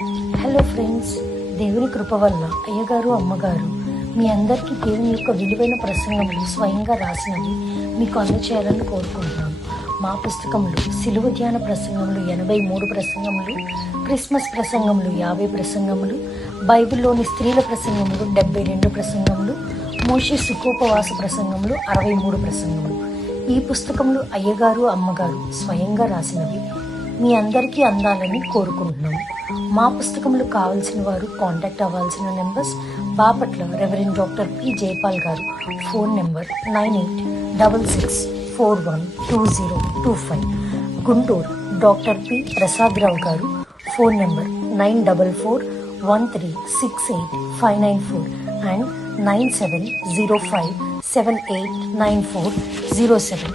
Hello friends, దేవుని కృప వల్ల అయ్యగారు అమ్మగారు మీ అందరికీ దేవుని యొక్క విలువైన ప్రసంగములు స్వయంగా రాసినవి మీకు అందచేయాలని కోరుకుంటున్నాం. మా పుస్తకంలో సిలువ ధ్యాన ప్రసంగములు 83 ప్రసంగములు, క్రిస్మస్ ప్రసంగములు 50 ప్రసంగములు, బైబిల్లోని స్త్రీల ప్రసంగములు 72 ప్రసంగములు, మోషే సుఖోపవాస ప్రసంగములు 63 ప్రసంగములు. ఈ పుస్తకములు అయ్యగారు అమ్మగారు స్వయంగా రాసినవి మీ అందరికీ అందాలని కోరుకుంటున్నాము. మా పుస్తకములు కావాల్సిన వారు కాంటాక్ట్ అవ్వాల్సిన numbers: Bapatla reverend doctor P Jayapal గారు, phone number 9866412025. Guntur doctor P Prasad Rao గారు, ఫోన్ నెంబర్ 9413685994 అండ్ 9705789407.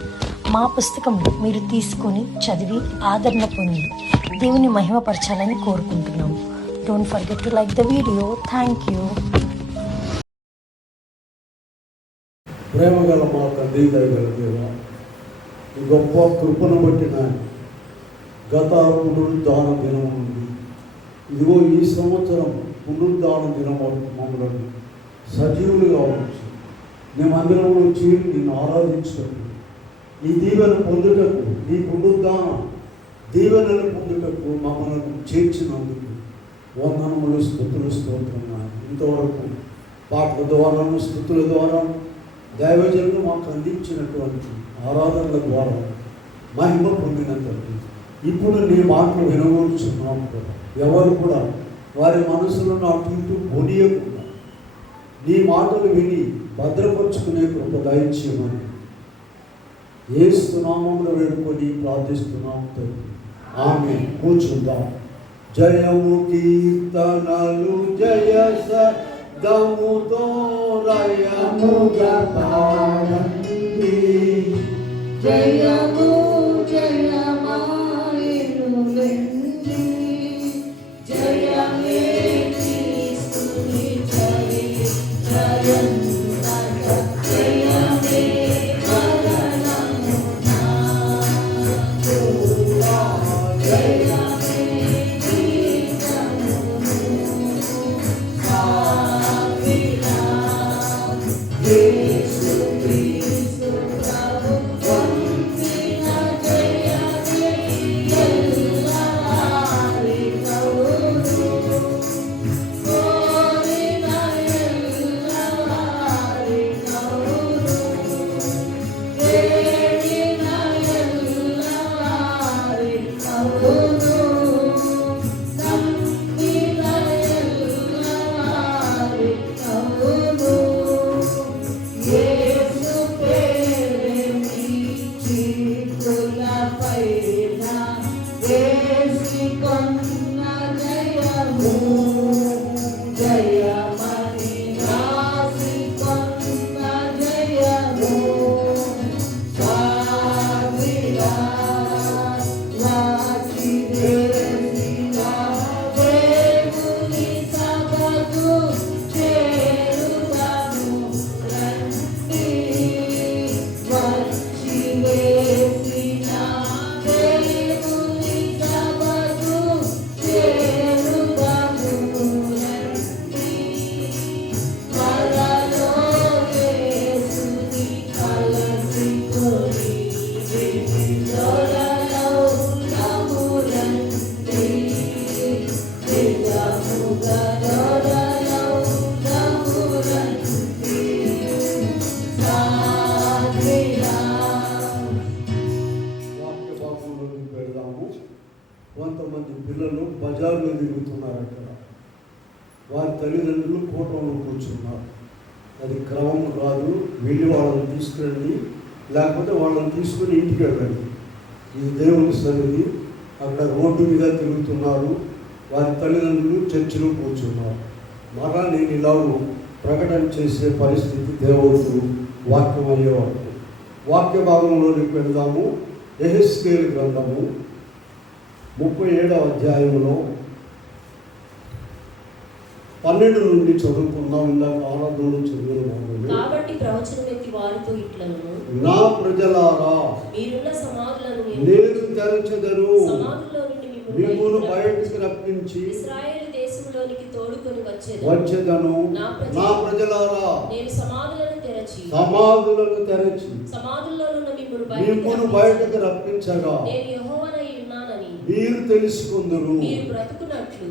మా పుస్తకంలో మీరు తీసుకొని చదివి ఆదరణ పొంది దేవుని మహిమపరచాలని కోరుకుంటున్నాము. Don't forget to like the video. Thank you. ప్రేమగల మా తండ్రి, దయగల దేవా, ఈ గొప్ప కృపను బట్టిన గత పునరుద్ధాన దినం నుండి ఇదిగో ఈ సంవత్సరం పునరుద్ధాన దినం మమ్మల్ని సజీవులుగా ఉంచి మేమందరం వచ్చి నిన్ను ఆరాధించుటకు, ఈ దీవెన పొందుటకు, ఈ పునరుద్ధాన దీవెనలు పొందుటకు మమ్మల్ని చేర్చినందుకు వందనములు, స్తుతులు, స్తోత్రములు. ఇంతవరకు పాటల ద్వారా, స్తుతుల ద్వారా దైవజనులు మాకు అందించినటువంటి ఆరాధనల ద్వారా మహిమ పొందినందుకు ఇప్పుడు నీ మాటలు వినగూర్చున్నాం. ఎవరు కూడా వారి మనసులో అటు ఇటు పొనియకుండా నీ మాటలు విని భద్రపరుచుకునే కృప దయచేయమని యేసు నామములో వేడుకొని ప్రార్థిస్తున్నాం తండ్రి. ఆమేన్. కూర్చుందాం. జయము కీర్తనలు జయ సదముతో రయముగా పాడండి, జయము జయమాయనులెండి, జయమే క్రీస్తుని చరిత్రయంతట, జయమే మరణమునా దుర్గా, జయమే జీవమును సాగినా యేసు క్రీస్తు ప్రభు పొందిన జయమే ఎల్లవారి కౌరు, కోరిన ఎల్లవారి కౌరు, వేడిన ఎల్లవారి కౌరు, నమ్మిన ఎల్లవారి కౌరు. యేసు పేరే మీ చీకులపైన వేసికొన్న జయము, జయమని రాసికొన్న జయము, సాగిరా రాసి వేసిన దేవుని సభకు చేరుదాము రండి, వచ్చి వేసిన దేవుని సభకు చేరుదాము రండి, కలలో యేసుని కలసికొని విజయలో నము రండి, నిజముగా దొరలో నము రండి, సాగిరా. వాక్య భాగంలోకి వెళ్దాము. కొంతమంది పిల్లలు బజార్లో తిరుగుతున్నారు. అక్కడ వారి తల్లిదండ్రులు కూటంలో కూర్చున్నారు. అది క్రమం కాదు. వెళ్ళి వాళ్ళని తీసుకురండి, లేకపోతే వాళ్ళని తీసుకుని ఇంటికి వెళ్ళండి. ఇది దేవుని సన్నిధి. అక్కడ రోడ్డు మీద తిరుగుతున్నారు. వారి తల్లిదండ్రులు చర్చిలో కూర్చున్నారు. మరలా నేను ఇలా ప్రకటన చేసే పరిస్థితి దేవుడు వాక్యం అయ్యేవాడు. వాక్య భాగంలోనికి వెళ్దాము. యెహెజ్కేలు గ్రంథము 37వ అధ్యాయంలో 12 నుండి చదువుకుందాం. ఇందాక ఆరాధనలో చదివిన భాగంలో, కాబట్టి ప్రవచనం ఎత్తి వారితో ఇట్లను, నా ప్రజలారా మీరున్న సమాధులను నేను తెరచెదను, సమాధుల్లో నుండి మిమ్మును బయటకు రప్పించి ఇశ్రాయేలు దేశంలోనికి తోడుకొని వచ్చేదను. నా ప్రజలారా, నేను సమాధులను తెరచి సమాధుల్లోనున్న మిమ్మును బయటకు రప్పించగా నేను యెహోవానై ఉన్నానని మీరు తెలుసుకుందురు. మీరు బ్రతుకున్నట్లు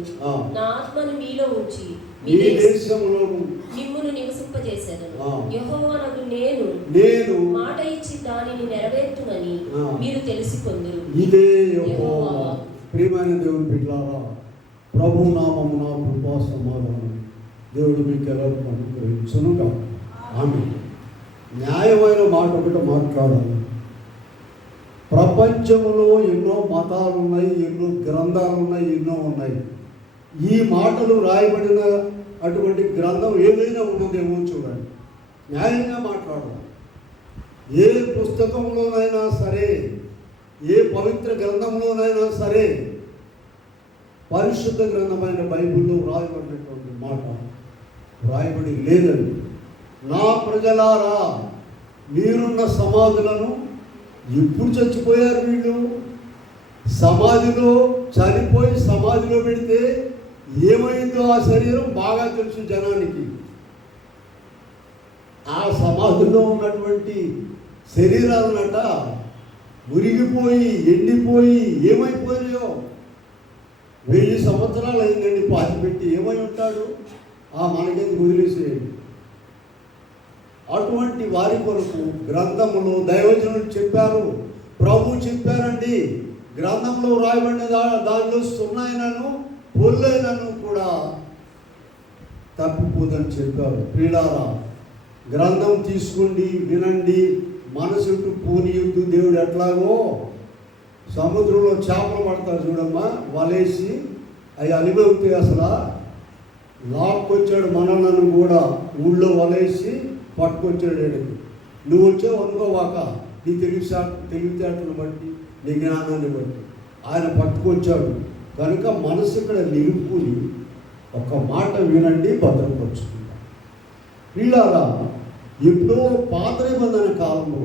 నా ఆత్మను మీలో ఉంచి మీ దేశంలోను మిమ్మును నివసింపజేసేదను. ఆ. యెహోవానగు నేను మాట ఇచ్చి దానిని నెరవేర్తునని మీరు తెలుసుకొందురు. ఇదే యెహోవా. ప్రియమైన దేవుని బిడ్డలారా, ప్రభు నామమున కృపా సమాధానం దేవుడు మీకు ఎవరికి అనుగ్రహించునుగా. ఆమె న్యాయమైన మాట ఒకటి మాట్లాడాలి. ప్రపంచంలో ఎన్నో మతాలు ఉన్నాయి, ఎన్నో గ్రంథాలు ఉన్నాయి, ఎన్నో ఉన్నాయి. ఈ మాటలు రాయబడిన అటువంటి గ్రంథం ఏదైనా ఉన్నదేమో చూడండి. న్యాయంగా మాట్లాడాలి. ఏ పుస్తకంలోనైనా సరే, ఏ పవిత్ర గ్రంథంలోనైనా సరే, పరిశుద్ధ గ్రంథమైన బైబిల్లో రాయబడినటువంటి మాట రాయబడి లేదండి. నా ప్రజలారా, మీరున్న సమాధులను ఎప్పుడు చచ్చిపోయారు వీళ్ళు? సమాధిలో చనిపోయి సమాధిలో పెడితే ఏమైందో ఆ శరీరం బాగా తెలుసు జనానికి. ఆ సమాధిలో ఉన్నటువంటి శరీరాలనట మురిగిపోయి ఎండిపోయి ఏమైపోయాయో. 1000 సంవత్సరాలు అయిందండి పాతిపెట్టి. ఏమై ఉంటాడు? మనకెందుకు వదిలేసేయండి. అటువంటి వారి కొరకు గ్రంథములు దైవజనులు చెప్పారు, ప్రభు చెప్పారండి. గ్రంథంలో రాయబడిన దానిలో సున్నైనను పొల్లైనను కూడా తప్పిపోదని చెప్పారు. ప్రియులారా, గ్రంథం తీసుకోండి, వినండి, మనసుకు పోనీయొద్దు. దేవుడు ఎట్లాగో సముద్రంలో చేపలు పడతారు చూడమ్మా, వలేసి అవి అలిమవుతాయి. అసలు లాక్కొచ్చాడు మనలను కూడా, ఊళ్ళో వలేసి పట్టుకొచ్చాడు. నువ్వు వచ్చావు అనుకోవాక, నీ తెలివితేటలను బట్టి, నీ జ్ఞానాన్ని బట్టి ఆయన పట్టుకొచ్చాడు. కనుక మనసు ఇక్కడ నిలుపుని ఒక మాట వినండి, భద్రపరుచుకుంటాం. వీళ్ళారా, ఎప్పుడో పాత నిబంధన కాలంలో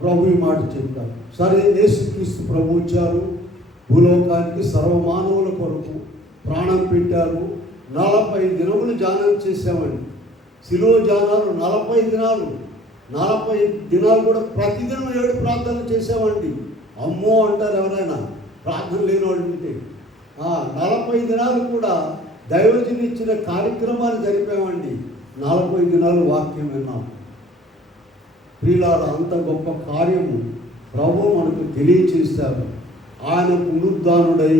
ప్రభు ఈ మాట చెప్పారు. సరే, యేసుక్రీస్తు ప్రభు వచ్చారు, భూలోకానికి సర్వమానవుల కొరకు ప్రాణం పెట్టారు. 40 దినములు ధ్యానం చేసామండి. శిలువ ధ్యానాలు 40 దినాలు. 40 దినాలు కూడా ప్రతిదినం 7 ప్రార్థనలు చేసామండి. అమ్మో అంటారు ఎవరైనా ప్రార్థన లేని వాళ్ళు ఉంటే. 40 దినాలు కూడా దైవజను ఇచ్చిన కార్యక్రమాలు జరిపామండి. 40 దినాలు వాక్యం విన్నాం. ప్రియులారా, అంత గొప్ప కార్యము ప్రభు మనకు తెలియచేశారు. ఆయన పునరుద్ధానుడై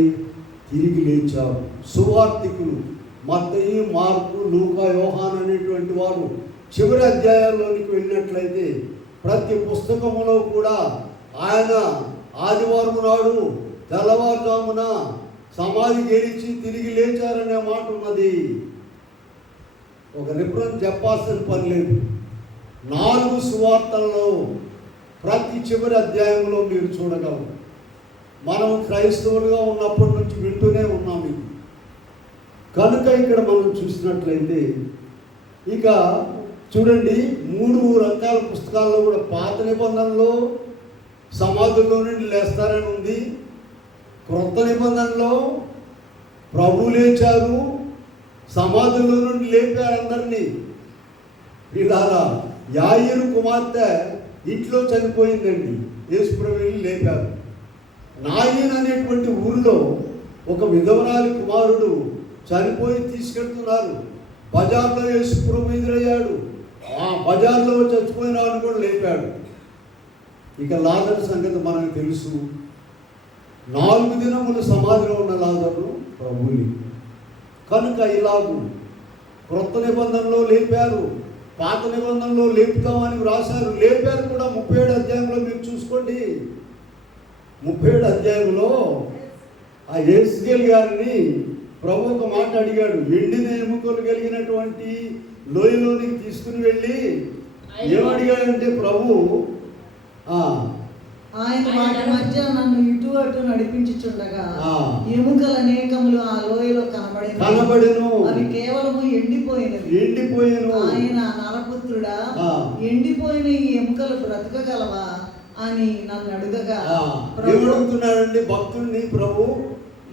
తిరిగి లేచారు. సువార్తికులు మత్తయి, మార్కు, లూకా, యోహాను అనేటువంటి వారు చివరి అధ్యాయాల్లోనికి వెళ్ళినట్లయితే ప్రతి పుస్తకములో కూడా ఆయన ఆదివారం నాడు తెల్లవారుజామున సమాధి గెలిచి తిరిగి లేచారనే మాట ఉన్నది. ఒక రిఫరెన్స్ చెప్పాల్సిన పని లేదు. 4 సువార్తల్లో ప్రతి చివరి అధ్యాయంలో మీరు చూడగలరు. మనం క్రైస్తవులుగా ఉన్నప్పటి నుంచి వింటూనే ఉన్నాం ఇది. కనుక ఇక్కడ మనం చూసినట్లయితే ఇక చూడండి, 3 రకాల పుస్తకాల్లో కూడా పాత నిబంధనలో సమాధుల్లో నుండి లేస్తారని ఉంది. క్రొత్త నిబంధనలో ప్రభు లేచారు, సమాధుల్లో నుండి లేపారు అందరినీ. వీళ్ళారా, యాయిరు కుమార్తె ఇంట్లో చనిపోయిందండి, యేసుప్రభుని లేపారు. నాయన్ అనేటువంటి ఊరిలో ఒక విధవరాలి కుమారుడు చనిపోయి తీసుకెళ్తున్నారు. బజార్లో యేసుప్రభు ఎదురయ్యాడు. ఆ బజార్లో చచ్చిపోయిన వాడిని కూడా లేపాడు. ఇక లాజరు సంగతి మనకు తెలుసు. 4 దినములు సమాధిలో ఉన్న లాజరు ప్రభుని. కనుక ఇలాగూ క్రొత్త నిబంధనలో లేపారు, పాత నిబంధనలో లేపుతామని వ్రాశారు. లేపారు కూడా. 37 అధ్యాయంలో మీరు చూసుకోండి. 37 అధ్యాయంలో ఆ యేసుగేల్ గారిని ప్రభు ఒక మాట అడిగాడు. ఎండిన ఎముకలు కలిగినటువంటి లోయలోనికి తీసుకుని వెళ్ళి ఏమడిగాడంటే ప్రభు, ఆయన వాటి మధ్య నన్ను ఇటు అటు నడిపించుచుండగా ఎముకలు అనేకములు ఆ లోయలో కనబడెను. అవి కేవలము ఎండిపోయినవి. ఆయన నరపుత్రుడా, ఎండిపోయిన ఈ ఎముకలు బ్రతకగలవా అని నన్ను అడుగగా, ఏమడుగుతున్నాడండి భక్తుడిని ప్రభు?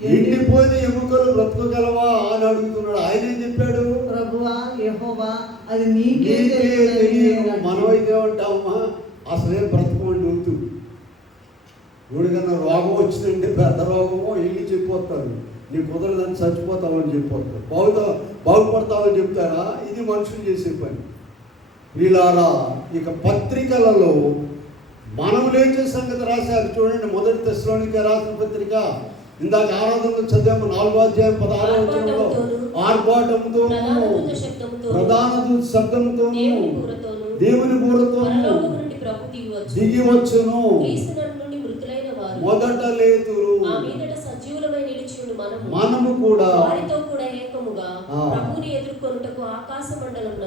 ఎండిపోయిన ఎముకలు బ్రతకగలవా అని అడుగుతున్నాడు. ఆయన ఏం చెప్పాడు? ప్రభువా యెహోవా అది నీకే తెలియదు. మనమైతే ఉంటామా అసలే బ్రతకమండి వద్దు. ఎవరికన్నా రోగం వచ్చిందంటే పెద్ద రోగమో వెళ్ళి చెప్పొస్తాడు, నీ కుదరదని చచ్చిపోతావని చెప్పొస్తాడు. బాగుపడతావని చెప్తారా? ఇది మనుషులు చేసే పని. వీళ్ళారా ఇక పత్రికలలో మనం లేచే సంగతి రాశారు చూడండి. మొదటి తెస్సలోనికే రాసిన పత్రిక ఇందాక ఆరాధనలో చదివాము 4వ అధ్యాయం 16వ వచనంలో ఆర్భాటంతో ప్రధాన దూత శబ్దంతో దేవుని బూరతోను దిగి వచ్చును, మొదట లేతురు, మనము కూడా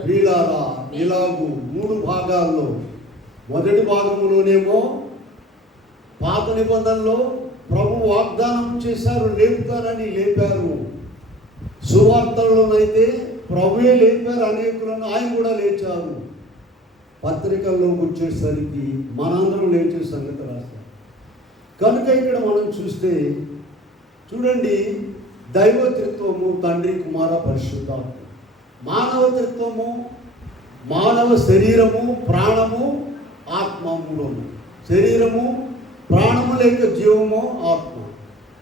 వీళ్ళారా ఇలాగు 3 భాగాల్లో. మొదటి భాగంలోనేమో పాత నిబంధనలో ప్రభు వాగ్దానం చేశారు, లేపుతారని లేపారు. సువార్తల్లోనైతే ప్రభువే లేపారు అనేకులను, ఆయన కూడా లేచారు. పత్రికల్లోకి వచ్చేసరికి మనందరం లేచే సంగతి రాశారు. కనుక ఇక్కడ మనం చూస్తే చూడండి, దైవత్రిత్వము తండ్రి కుమార పరిశుద్ధాత్మ, మానవత్రిత్వము మానవ శరీరము ప్రాణము ఆత్మ మూడము. శరీరము ప్రాణము లేక జీవము ఆత్మ.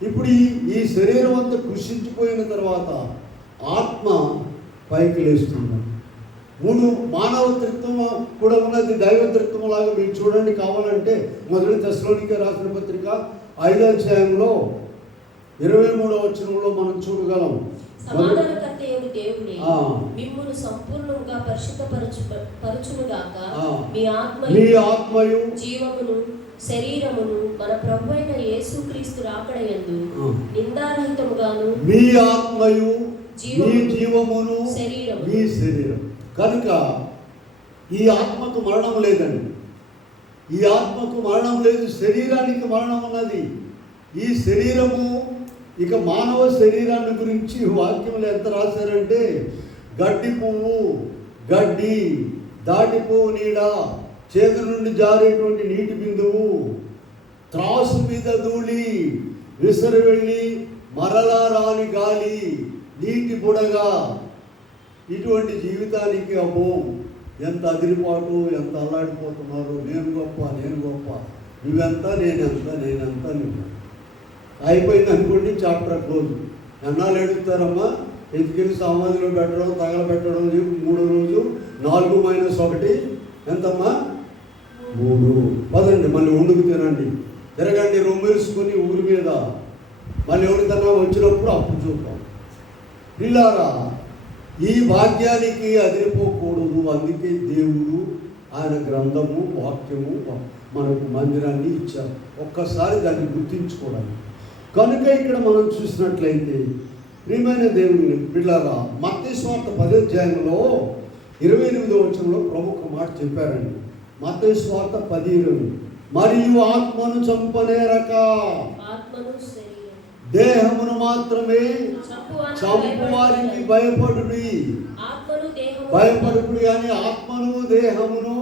ఇప్పుడు ఈ శరీరం అంతా కృషించిపోయిన తర్వాత ఆత్మ పైకి లేస్తుంది. 3 మానవత్రిత్వం కూడా ఉన్నది, దైవత్రిత్వం లాగా. మీరు చూడండి కావాలంటే మొదటి తెస్సలోనికే రాసిన పత్రిక 5వ అధ్యాయంలో 23వ వచనంలో మనం చూడగలం. మీ ఆత్మయు జీవమును శరీరమును మన ప్రభువైన యేసుక్రీస్తు రాకడయందు నిందారహితముగాను, మీ ఆత్మయు మీ జీవమును మీ శరీరం. కనుక ఈ ఆత్మకు మరణం లేదండి. ఈ ఆత్మకు మరణం లేదు, శరీరానికి మరణం ఉన్నది. ఈ శరీరము ఇక మానవ శరీరాన్ని గురించి వాక్యములు ఎంత రాశారంటే, గడ్డి పువ్వు, గడ్డి, దాటి పువ్వు నీడ, చేతుల నుండి జారేటువంటి నీటి బిందువు, త్రాసు మీద ధూళి, విసరు వెళ్ళి మరలా రాని గాలి, నీటి బుడగా. ఇటువంటి జీవితానికి అబ్బో ఎంత అదిరిపాటు, ఎంత అల్లాడిపోతున్నారు. నేను గొప్ప, నేను గొప్ప, నువ్వెంత, నేనెంత, నేనెంత, నువ్వు. అయిపోయింది అనుకోండి, చాప్టర్ క్లోజ్. ఎన్నాళ్ళు ఎడుగుతారమ్మా? ఎత్తుకెళ్ళి సమాధిలో పెట్టడం, తగలబెట్టడం. 3వ రోజు 4 - 1 ఎంతమ్మా? 3. పదండి మళ్ళీ వండుకు తినండి, తిరగండి, రొమ్మెరుసుకొని ఊరి మీద. మళ్ళీ ఎవరికన్నా వచ్చినప్పుడు అప్పుడు చూద్దాం. పిల్లారా, ఈ భాగ్యానికి అదిరిపోకూడదు. అందుకే దేవుడు ఆయన గ్రంథము, వాక్యము మనకు మందిరాన్ని ఇచ్చారు. ఒక్కసారి దాన్ని గుర్తించుకోవడానికి. కనుక ఇక్కడ మనం చూసినట్లయితే ప్రియమైన దేవుని బిడ్డలారా, మత్తయి సువార్త 10వ అధ్యాయంలో 28వ వచనంలో ప్రభు ఒక మాట చెప్పారండి. మత్తయి సువార్త 10:20, మరియు ఆత్మను చంపనేరక దేహమును మాత్రమే చంపువారికి భయపడుడి. భయపడుడి అని ఆత్మను దేహమును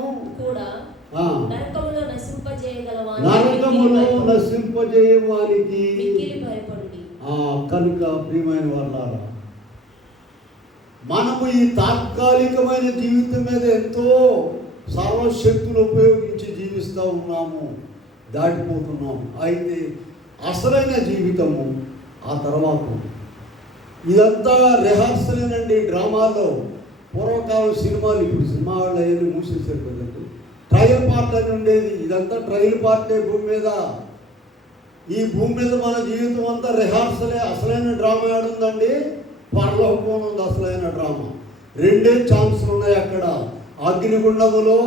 నరకములో నశింపజేయవానికి. కనుక ప్రియమైన వాళ్ళారా, మనము ఈ తాత్కాలికమైన జీవితం మీద ఎంతో సర్వశక్తులు ఉపయోగించి జీవిస్తూ ఉన్నాము, దాటిపోతున్నాము. అయితే అసలైన జీవితము ఆ తర్వాత. ఇదంతా రిహార్సలేనండి. డ్రామాలో పూర్వకాలం సినిమాలు, ఇప్పుడు సినిమా వాళ్ళు అవన్నీ మూసేశారు కదండి. ట్రయల్ పార్ట్ అని ఉండేది, ఇదంతా ట్రయల్ పార్టే భూమి మీద. ఈ భూమి మీద మన జీవితం అంతా రిహార్సలే. అసలైన డ్రామా ఏడుందండి? పరలోకం ఉంది అసలైన డ్రామా. 2 ఛాన్సులు ఉన్నాయి అక్కడ. అగ్నిగుండములో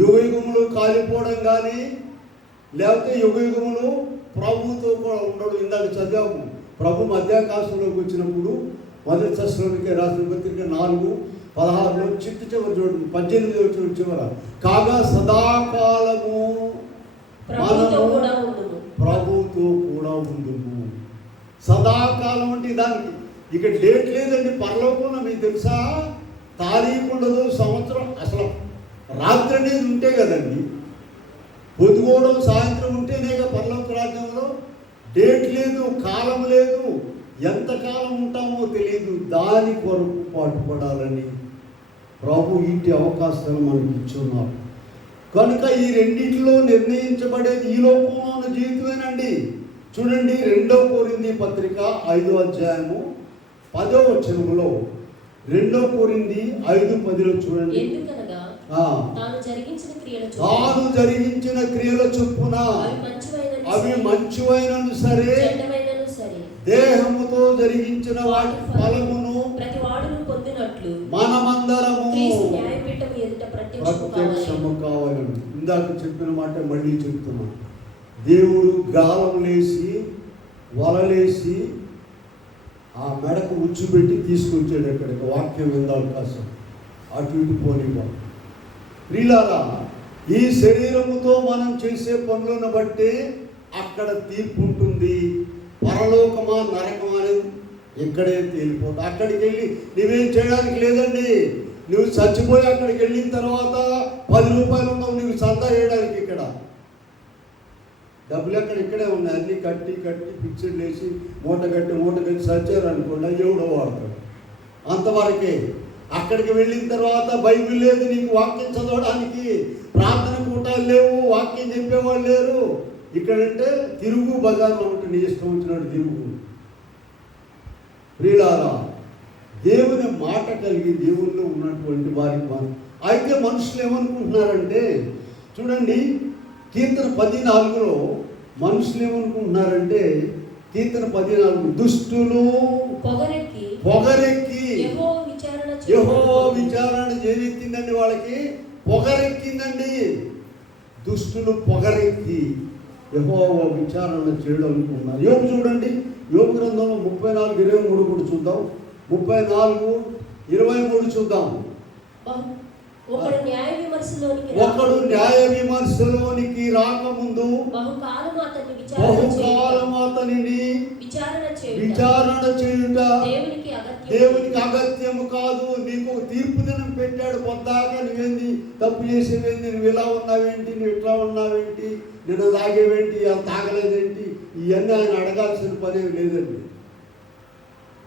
యుగయుగములు కాలిపోవడం కానీ, లేకపోతే యుగయుగములు ప్రభుతో కూడా ఉండడు. ఇందాక చదివాము, ప్రభు మధ్యాకాశంలోకి వచ్చినప్పుడు మొదటి తెస్సలోనికే రాసిన పత్రిక 4:16లో చిట్టు చివరి చూడండి, 18వ వచనం చివర, కాగా సదాకాలము మనము ప్రభుతో కూడా ఉండుము. సదాకాలం అంటే దానికి ఇక డేట్ లేదండి. పరలోకంలో మీకు తెలుసా, తారీఖు ఉండదు, సంవత్సరం. అసలు రాత్రి అనేది ఉంటే కదండి, పొద్దుకోవడం సాయంత్రం ఉంటేనే పరలోక రాజ్యంలో డేట్ లేదు, కాలం లేదు, ఎంతకాలం ఉంటామో తెలియదు. దాని కొరకు పాటుపడాలని ప్రభు ఇంటి అవకాశాలు మనకి ఇచ్చున్నారు. కనుక ఈ రెండింటిలో నిర్ణయించబడేది ఈ లోకంలో ఉన్న జీవితమేనండి. చూడండి 2 కొరింథీ పత్రిక 5వ అధ్యాయము 10వ వచనములో, 2 కొరింథీ 5:10 చూడండి. ఎందుకనగా తాను జరిగించిన క్రియల చొప్పున అవి మంచివైనను సరే దేహముతో జరిగించిన వాటి ఫలమును ప్రతివాడును పొందినట్లు మనమందరము ప్రత్యక్షము కావాలని. ఇందాక చెప్పిన మాట మళ్ళీ చెప్తున్నాను. దేవుడు గాలం లేసి వలలేసి ఆ మెడకు ఉచ్చు పెట్టి తీసుకొచ్చాడు ఎక్కడికి వాక్యం విందాల కోసం. అటు ఇటు పోనివ్వ ప్రియులారా, ఈ శరీరముతో మనం చేసే పనులను బట్టి అక్కడ తీర్పు ఉంటుంది. పరలోకమా నరకమా అనేది ఇక్కడే తేలిపోతుంది. అక్కడికి వెళ్ళి నువ్వేం చేయడానికి లేదండి. నువ్వు చచ్చిపోయి అక్కడికి వెళ్ళిన తర్వాత 10 రూపాయలు ఉన్నావు నువ్వు సంతా చేయడానికి. ఇక్కడ డబ్బులు ఎక్కడ ఇక్కడే ఉన్నాయి. అన్నీ కట్టి ఫిక్స్డ్ వేసి మూట కట్టి చచ్చారు అనుకోండి, ఎవడో వాడతాడు. అంతవరకే. అక్కడికి వెళ్ళిన తర్వాత బైబిల్ లేదు, నీకు వాక్యం చదవడానికి ప్రార్థన కూటాలు లేవు, వాక్యం చెప్పేవాళ్ళు లేరు. ఇక్కడంటే తిరుగు బజార్ ఒకటి నీ ఇష్టం వచ్చినట్టు తిరుగు. ప్రియులారా, దేవుని మాట కలిగి దేవుల్లో ఉన్నటువంటి వారికి అయితే మనుషులు ఏమనుకుంటున్నారంటే, చూడండి కీర్తన 14లో మనుషులు ఏమనుకుంటున్నారంటే, కీర్తన 14 దుష్టులు పొగరెక్కి యెహోవా విచారణ చేయెత్తిందండి. వాళ్ళకి పొగరెక్కిందండి. దుష్టులు పొగరెక్కి యెహోవా విచారణ చేయడం అనుకున్నారు. యోబు చూడండి, యోబు గ్రంథంలో 34:23 కూడా చూద్దాం. 34:23 చూద్దాం. ఒకడు న్యాయ విమర్శలోనికి రాకముందు బహుకాలం అతనిని విచారణ చేయుట దేవునికి అగత్యము కాదు. నీకు తీర్పు దినం పెట్టాడు. పొద్దాక నువ్వేంది తప్పు చేసేవేంది, నువ్వు ఇలా ఉన్నావేంటి, నువ్వు ఇట్లా ఉన్నావేంటి, నేను తాగేవేంటి, అలా తాగలేదేంటి, ఇవన్నీ ఆయన అడగాల్సిన పని లేదండి.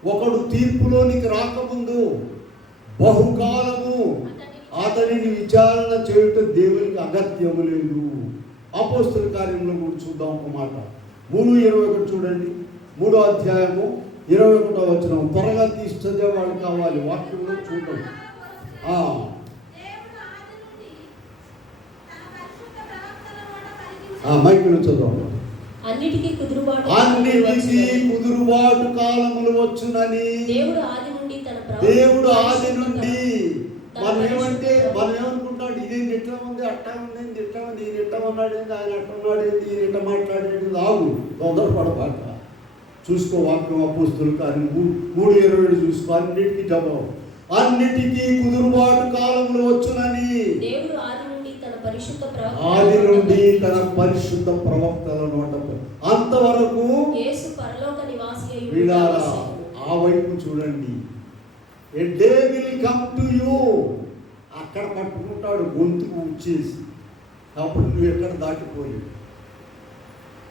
ఒకడు తీర్పులోనికి రాకముందు బహుకాలము అతనిని విచారణ చేయటం దేవునికి అగత్యము లేదు. అపోస్తల కార్యంలో కూడా చూద్దాం ఒక మాట. 3:21 చూడండి. 3వ అధ్యాయము 21వ వచనం. త్వరగా తీసి చదివేవాళ్ళు కావాలి. వాక్యంలో చూద్దాం. మైకులు చదవాలి. అన్నిటికీ కుదురుబాటు కాలములు వచ్చునని దేవుడు ఆది నుండి మనం ఏమనుకుంటాడు, ఇదేం ఎట్లా ఉంది, అట్టా ఉంది, ఎట్లా ఉంది, ఈయన ఎట్లా ఉన్నాడేంది, ఆయన అట్లా ఉన్నాడేంది, ఈయన ఎట్లా మాట్లాడేది. ఆగు, తొందరపడబాక. చూసుకో వాక్యం. అపోస్తల కార్యం 3:27 చూసుకో. అన్నిటికీ జవాబు. అన్నిటికీ కుదురుబాటు కాలంలో వచ్చునని ఆది నుండి తన పరిశుద్ధ ప్రవక్తల నోట. అంతవరకు వీళ్ళారా ఆ వైపు చూడండి. A day will come to you. అక్కడ పట్టుకుంటాడు గొంతుకు వచ్చేసి. అప్పుడు నువ్వు ఎక్కడ దాటిపోయి.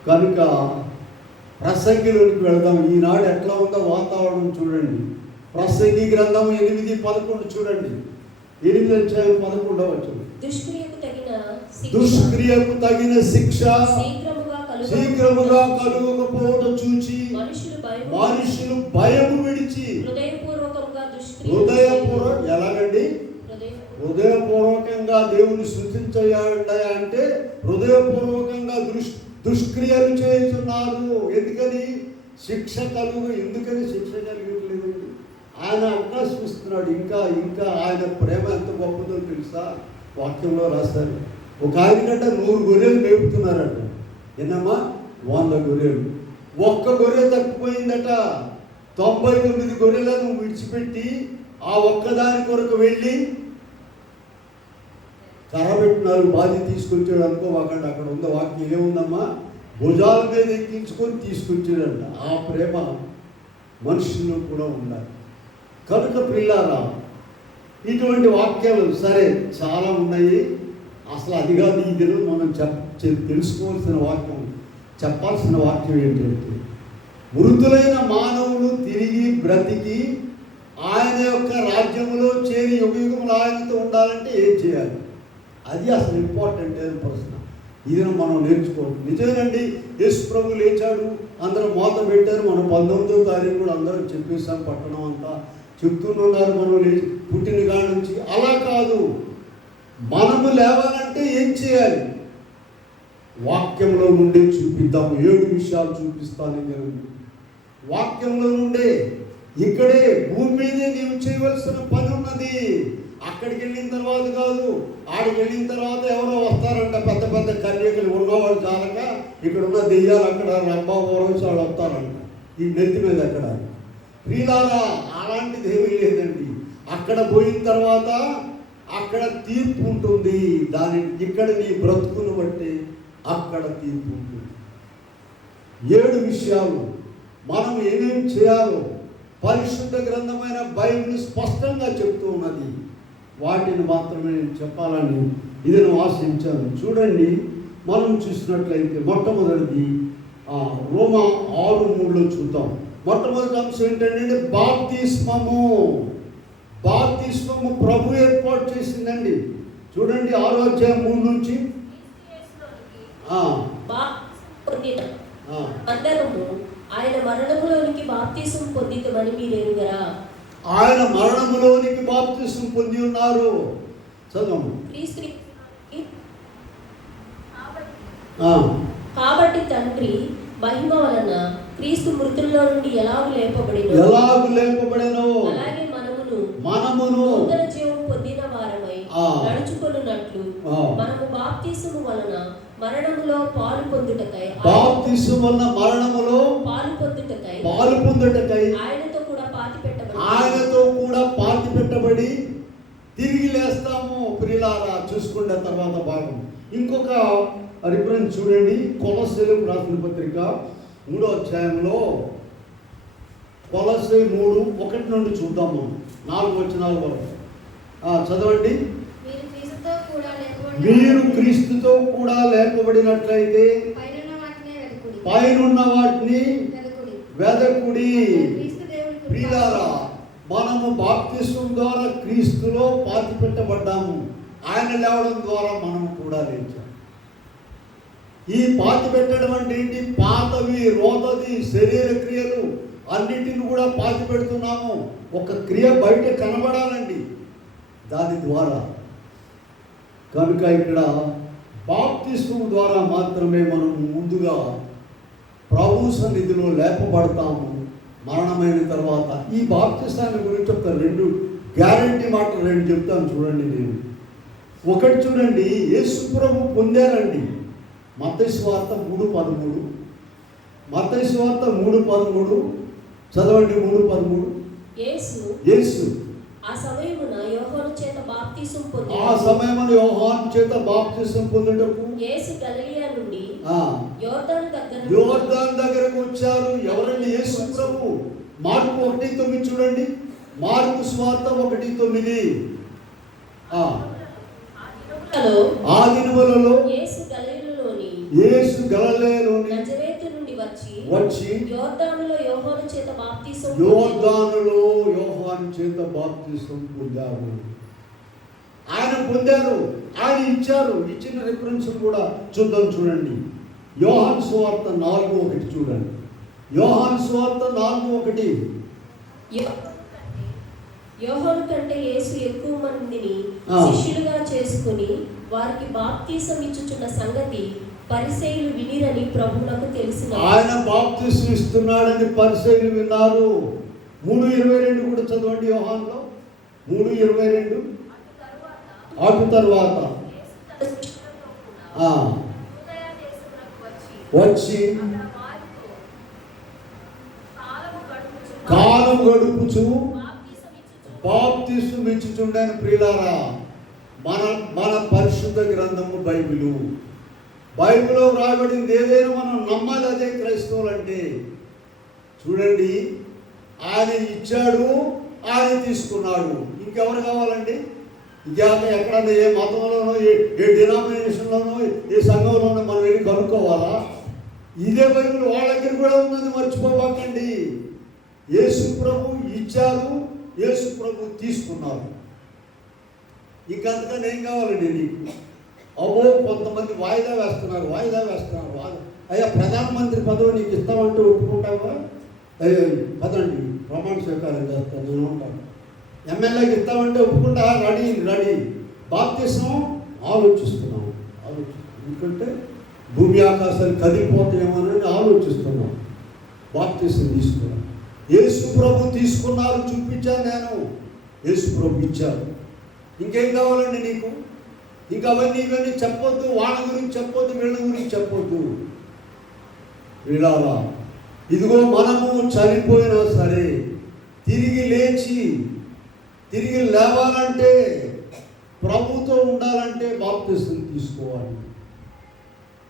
కనుక ప్రసంగిలోనికి వెళదాం. ఈనాడు ఎట్లా ఉందో వాతావరణం చూడండి. ప్రసంగి గ్రంథం 8:11 చూడండి. 8వ అధ్యాయం 11వ వచనం. దుష్క్రియకు తగిన శిక్ష శీఘ్రముగా కలుగకపోవడం చూచి మనుషులు భయము విడిచి ఎలాగండి హృదయపూర్వకంగా దేవుని స్తుతించండి అంటే హృదయపూర్వకంగా దుష్క్రియలు చేస్తున్నారు. ఎందుకని శిక్ష కలుగట్లేదండి. ఆయన అవకాశం ఇస్తున్నాడు. ఇంకా ఆయన ప్రేమ ఎంత గొప్పదో తెలుసా? వాక్యంలో రాస్తారు. ఒక ఆయన కంటే 100 గొర్రెలు మేపుతున్నారట. ఏనమ్మా 100 గొర్రెలు. ఒక్క గొర్రె తప్పిపోయిందట. 99 గొర్రెలను విడిచిపెట్టి ఆ ఒక్కదాని కొరకు వెళ్ళి కర్రబెట్టినారు. బాధి తీసుకొచ్చాడు అనుకోవాకండి. అక్కడ ఉన్న వాక్యం ఏముందమ్మా, భుజాల మీద ఎక్కించుకొని తీసుకొచ్చాడంట. ఆ ప్రేమ మనుషుల్లో కూడా ఉండాలి. కనుక ప్రియులారా, ఇటువంటి వాక్యాలు సరే చాలా ఉన్నాయి. అసలు అది కాదు ఈ దినం మనం తెలుసుకోవాల్సిన వాక్యం. చెప్పాల్సిన వాక్యం ఏంటంటే, మృతులైన మానవులు తిరిగి బ్రతికి ఆయన యొక్క రాజ్యంలో చేరి యుగయుగములు ఆయనతో ఉండాలంటే ఏం చేయాలి? అది అసలు ఇంపార్టెంట్ అయిన ప్రశ్న. ఇది మనం నేర్చుకోవాలి. నిజమేనండి, యేసు ప్రభు లేచాడు, అందరూ మోత పెట్టారు. మనం 19వ తారీఖు కూడా అందరం చెప్పేసాం, పట్టణం అంతా చెప్తున్నారు మనం లేచి పుట్టిన కాడి నుంచి. అలా కాదు, మనము లేవాలంటే ఏం చేయాలి? వాక్యంలో నుండే చూపిద్దాము. 7 విషయాలు చూపిస్తాను నేను. వాక్యంలో నుండే, ఇక్కడే భూమి మీదే నీవు చేయవలసిన పని ఉన్నది. అక్కడికి వెళ్ళిన తర్వాత కాదు, ఆడికి వెళ్ళిన తర్వాత ఎవరో వస్తారంట, పెద్ద పెద్ద కన్యకలు ఉన్నవాళ్ళు చాలక ఇక్కడ ఉన్న దెయ్యాలు అక్కడ రంభావరం వాళ్ళు వస్తారంట ఈ నెత్తి మీద. అక్కడ ప్రియులారా, అలాంటిది ఏమీ లేదండి. అక్కడ పోయిన తర్వాత అక్కడ తీర్పు ఉంటుంది. ఇక్కడ నీ బ్రతుకును బట్టి అక్కడ తీర్పు ఉంటుంది. 7 విషయాలు మనం ఏమేమి చేయాలో పరిశుద్ధ గ్రంథమైన బైబిల్ స్పష్టంగా చెప్తూ ఉన్నది. వాటిని మాత్రమే నేను చెప్పాలని ఇది నేను ఆశించాను. చూడండి, మనం చూసినట్లయితే మొట్టమొదటిది రోమా 6:3 చూద్దాం. మొట్టమొదటి అంశం ఏంటంటే బాప్తిస్మము. బాప్తిస్మము ప్రభు ఏర్పాటు చేసిందండి. చూడండి 6వ అధ్యాయం 3 నుంచి. ఆయన మరణములోనికి బాప్తిసం పొందితమని మీరు ఎరుగరా? ఆయన మరణములోనికి బాప్తిసం పొంది ఉన్నారు. చదవము. కాబట్టి తండ్రి మహిమ వలన క్రీస్తు మృతుల్లో నుండి ఎలాగు లేపబడినో అలాగే మనమును నూతన జీవం పొందిన వారమై నడుచుకొనున్నట్లు మనము బాప్తిసము వలన మరణములో పాలు పొందుటకై ఆయనతో కూడా పాతి పెట్టబడి తిరిగి లేస్తాము. ప్రియులారా, చూసుకున్న తర్వాత భాగం ఇంకొక రిఫరెన్స్ చూడండి. కొలస్సీలకు రాసిన పత్రిక 3వ అధ్యాయంలో కొలస్సీ 3:1 నుండి చూద్దాము. 4 వచనాల వరకు చదవండి. మీరు క్రీస్తుతో కూడా లేపబడినట్లయితే పైనున్న వాటిని వెదకుడి. ప్రియులారా, మనము బాప్తిస్మం ద్వారా క్రీస్తులో పాతి పెట్టబడ్డాము. ఆయన లేవడం ద్వారా మనం కూడా లేచాం. ఈ పాతి పెట్టడం అంటే ఏంటి? పాతవి, రోతది, శరీర క్రియలు అన్నింటిని కూడా పాతి పెడుతున్నాము. ఒక క్రియ బయట కనబడాలండి దాని ద్వారా. కనుక ఇక్కడ బాప్తిస్మం ద్వారా మాత్రమే మనం ముందుగా ప్రభు సన్నిధిలో లేపబడతాము మరణమైన తర్వాత. ఈ బాప్తిస్మాన్ని గురించి ఒక 2 గ్యారంటీ మాటలు 2 చెప్తాను చూడండి. నేను ఒకటి చూడండి, యేసు ప్రభు పొందారండి. మత్తయి సువార్త 3:13. మత్తయి సువార్త 3:13 చదవండి. 3:13. యేసు ఆ సమయమున యోహాను చేత బాప్తిసం పొందుటకు యేసు గలిలయ నుండి యోర్దాను దగ్గరకు వచ్చారు. ఎవరండి? యేసు ప్రభు. మార్కు 1:9 చూడండి. మార్కు సువార్త 1:9. ఆ దినములలో యేసు గలిలయలోని నజరేతు నుండి వచ్చి యోర్దానులో యోహాను చేత బాప్తిసం పొందారు. ఆయన పొందారు, ఆయన ఇచ్చారు. ఇచ్చిన రిఫరెన్స్ కూడా చూద్దాం. చూడండి, యోహాను సువార్త 4:1 చూడండి. యోహాను సువార్త 4:1. యోహాను కంటే యేసు ఎక్కువ మందిని శిష్యులుగా చేసుకుని వారికి బాప్తిసం ఇచ్చుచున్న సంగతి పరిసయ్యులు వినిరని ప్రభువునకు తెలిసిన. ఆయన బాప్తిసం ఇస్తున్నాడని పరిసయ్యులు విన్నారు. 3:22 కూడా చదవండి. యోహానులో 3:22. అటు తర్వాత వచ్చి కాలం గడుపుచు బాప్తిసం ఇచ్చుచుండని. ప్రియులారా, మన పరిశుద్ధ గ్రంథము బైబిల్లో రాయబడింది ఏదైనా మనం నమ్మాలి. అదే క్రైస్తవులు అంటే. చూడండి, ఆయన ఇచ్చాడు, ఆయన తీసుకున్నాడు. ఇంకెవరు కావాలండి? ఇంకేమైనా ఎక్కడన్నా ఏ మతంలోనో, ఏ డినామినేషన్లోనో, ఏ సంఘంలోనో మనం వెళ్ళి కనుక్కోవాలా? ఇదే బైబిల్ వాళ్ళ దగ్గర కూడా ఉన్నది, మర్చిపోబాకండి. యేసు ప్రభు ఇచ్చారు, యేసు ప్రభు తీసుకున్నారు. ఇంకా అందుకని ఏం కావాలండి నీకు? అవో కొంతమంది వాయిదా వేస్తున్నారు. అయ్యా ప్రధానమంత్రి పదవి నీకు ఇస్తామంటే ఒప్పుకుంటావా? అయ్యో పదండి ప్రమాణ స్వీకారం చేస్తాను, నేను ఉంటాను. ఎమ్మెల్యేకి ఇస్తామంటే ఒప్పుకుంటా? రెడీ. బాప్తిసం ఆలోచిస్తున్నాం. ఎందుకంటే భూమి ఆకాశాలు కదిలిపోతాయేమోనని ఆలోచిస్తున్నాం. బాప్తిసం తీసుకున్నాం. యేసు ప్రభు తీసుకున్నారు, చూపించాను నేను. యేసు ప్రభు ఇచ్చారు. ఇంకేం కావాలండి నీకు? ఇంకా ఇవన్నీ చెప్పొద్దు. వాళ్ళ గురించి చెప్పొద్దు, వీళ్ళ గురించి చెప్పొద్దు. వీళ్ళారా, ఇదిగో మనము చనిపోయినా సరే తిరిగి లేవాలంటే, ప్రభుతో ఉండాలంటే బాప్తిసం తీసుకోవాలి.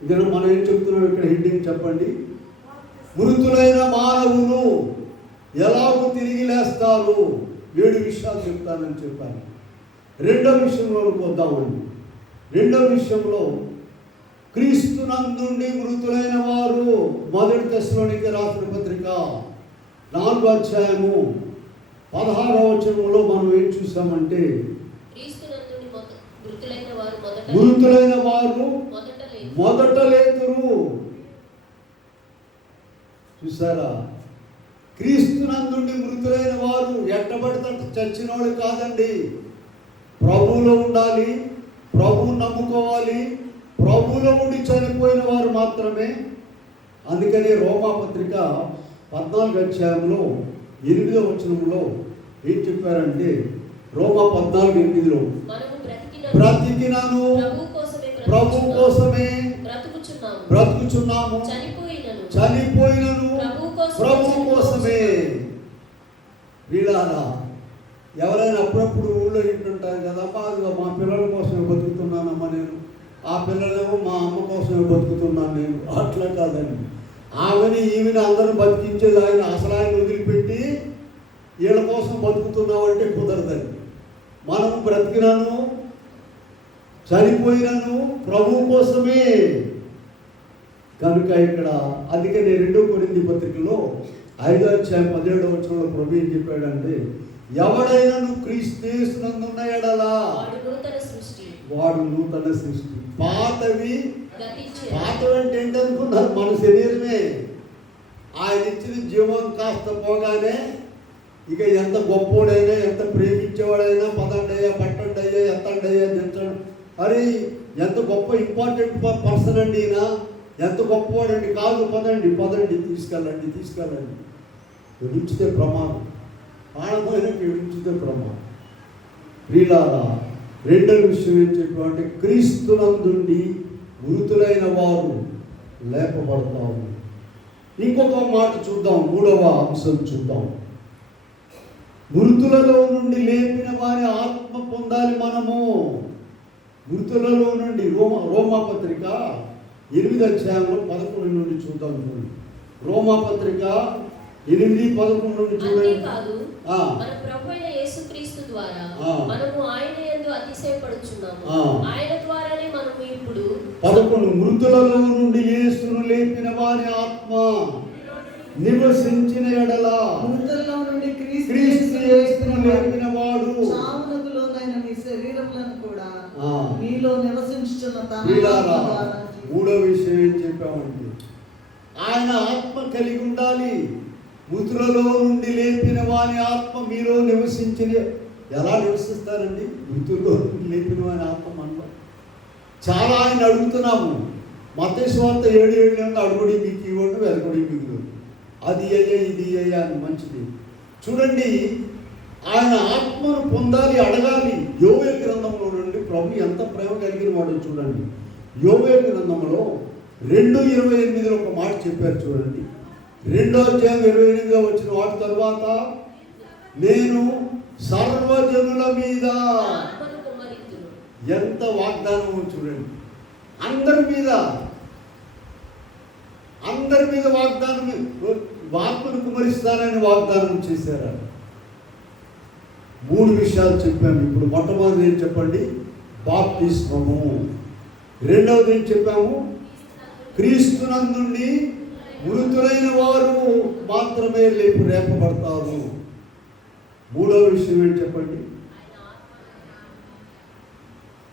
ఇక మనం ఏం చెప్తున్నాం ఇక్కడ? హెడ్డింగ్ చెప్పండి. మృతులైన మానవులు ఎలాగో తిరిగి లేస్తారు. 7 విషయాలు చెప్తానని చెప్పాను. రెండవ విషయంలోకి వద్దామండి. రెండవ విషయంలో క్రీస్తునందుండి మృతులైన వారు, 1 తెస్సలోనికే రాసిన పత్రిక 4వ అధ్యాయము 16వ వచనంలో మనం ఏం చూసామంటే, మృతులైన వారు మొదట లేతురు. చూసారా? క్రీస్తునందుండి మృతులైన వారు ఎట్టబడితే చచ్చిన వాళ్ళు కాదండి. ప్రభువులో ఉండాలి, ప్రభువును నమ్ముకోవాలి. ప్రభువులో ఉండి చనిపోయిన వారు మాత్రమే. అందుకని రోమాపత్రిక 14వ అధ్యాయంలో 8వ వచనంలో ఏం చెప్పారంటే, రోమా 14:8లో బ్రతికినను ప్రభు కోసమే బ్రతుకుచున్నాము, చనిపోయినను ప్రభు కోసమే. వీళ్ళారా, ఎవరైనా అప్పుడప్పుడు ఊళ్ళో ఇంటుంటారు కదమ్మా, అదిగో మా పిల్లల కోసమే బతుకుతున్నానమ్మా నేను, ఆ పిల్లలేమో మా అమ్మ కోసమే బతుకుతున్నాను నేను. అట్లా కాదండి. ఈమెని అందరూ బతికించేది ఆయన. అసలు ఆయన వదిలిపెట్టి వీళ్ళ కోసం బతుకుతున్నామంటే కుదరదండి. మనం బ్రతికినాను, చనిపోయినాను ప్రభు కోసమే. కనుక ఇక్కడ అందుకని 2 కొరింథీ పత్రికలో 5వ అధ్యాయం 17వ వచనంలో ప్రభు ఏం చెప్పాడంటే, ఎవడైనను క్రీస్తు యేసునందున్న యెడల వాడు నూతన సృష్టి. పాతవి అంటే ఏంటనుకున్నారు? మన శరీరమే. ఆయన ఇచ్చిన జీవం కాస్త పోగానే ఇక ఎంత గొప్పోడైనా, ఎంత ప్రేమించేవాడైనా, పదండయ్యా, పట్టండయ్యా, ఎత్తండయ్యా, దించండి, అరే ఎంత గొప్ప ఇంపార్టెంట్ పర్సన్ అండి ఈయన, ఎంత గొప్పవాడండి. కాదు, పదండి తీసుకెళ్ళండి. విడిచితే ప్రమాదం. ప్రాణమైన విడిచితే ప్రమాదం. ప్రియులారా, రెండవ విషయం ఏం చెప్పామంటే, క్రీస్తునందుండి మృతులైన వారు లేపబడతారు. ఇంకొక మాట చూద్దాం, 3వ అంశం చూద్దాం. మృతులలో నుండి లేపిన వారి ఆత్మ పొందాలి మనము. మృతులలో నుండి రోమాపత్రిక 8వ అధ్యాయంలో 11 నుండి చూద్దాం. రోమాపత్రిక 8:11 నుండి చూడండి. మన ప్రభువైన యేసుక్రీస్తు ద్వారా మనము ఆయన యందు అతిశయపడుచున్నాము. ఆయన ద్వారానే మనము ఇప్పుడు 11 మృతులలో నుండి యేసును లేపిన వారి ఆత్మ నివసించిన యెడల, మృతులలో నుండి క్రీస్తు యేసును లేపిన వాడు చావునకు లోనైన మీ శరీరములను కూడా మీలో నివసించుచున్న తన ద్వారా. 3వ విషయం ఏం చెప్పామంటే, ఆయన ఆత్మ కలిగి ఉండాలి. మృతులలో నుండి లేపిన వాని ఆత్మ మీలో నివసించిన. ఎలా నివసిస్తారండి? మృతుల్లో నుండి లేపిన వాని ఆత్మ మనలో. చాలా ఆయన అడుగుతున్నాము. మత్తయి సువార్త 7:7 అడుగుడి మీకు ఇవ్వండి, వెలకొడి మీకు, అది అయ్యా ఇది అయ్యా అని. మంచిది. చూడండి, ఆయన ఆత్మను పొందాలి, అడగాలి. యోవేలు గ్రంథంలో నుండి ప్రభు ఎంత ప్రేమ కలిగిన వాడో చూడండి. యోవేలు గ్రంథంలో 2:28 ఒక మాట చెప్పారు చూడండి. 2వ అధ్యాయం 28గా వచ్చిన వాటి తర్వాత, నేను సర్వజనుల మీద. ఎంత వాగ్దానం చూడండి. అందరి మీద వాగ్దానం, ఆత్మను కుమరిస్తానని వాగ్దానం చేశారు. 3 విషయాలు చెప్పాము. ఇప్పుడు మొట్టమొదటి ఏం చెప్పండి? బాప్తిస్మము. రెండవది ఏం చెప్పాము? క్రీస్తునందుండి మృతులైన వారు మాత్రమే రేపబడతారు. మూడవ విషయం ఏంటి చెప్పండి?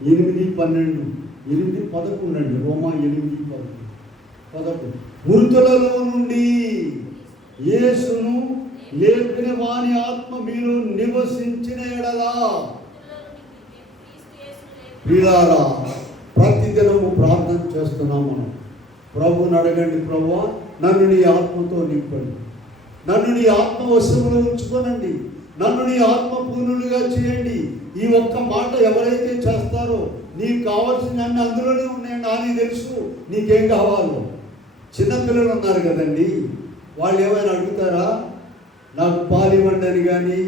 8:12, 8:11 అండి. రోమా 8:11. మృతులలో నుండి యేసును లేపిన వాని ఆత్మ మీరు నివసించిన ఎడలా. ప్రియులారా, ప్రతిదినము ప్రార్థన చేస్తున్నాం మనం. ప్రభువుని అడగండి, ప్రభువా నన్ను నీ ఆత్మతో నింపండి, నన్ను నీ ఆత్మ వశములో ఉంచుకోనండి, నన్ను నీ ఆత్మ పూర్ణులుగా చేయండి. ఈ ఒక్క మాట ఎవరైతే చేస్తారో నీకు కావాల్సిన అన్ని అందులోనే ఉన్నాయండి. అని తెలుసు నీకేం కావాలో. చిన్నపిల్లలు ఉన్నారు కదండి, వాళ్ళు ఏమైనా అడుగుతారా? నాకు పాలు ఇవ్వండి అని కానీ,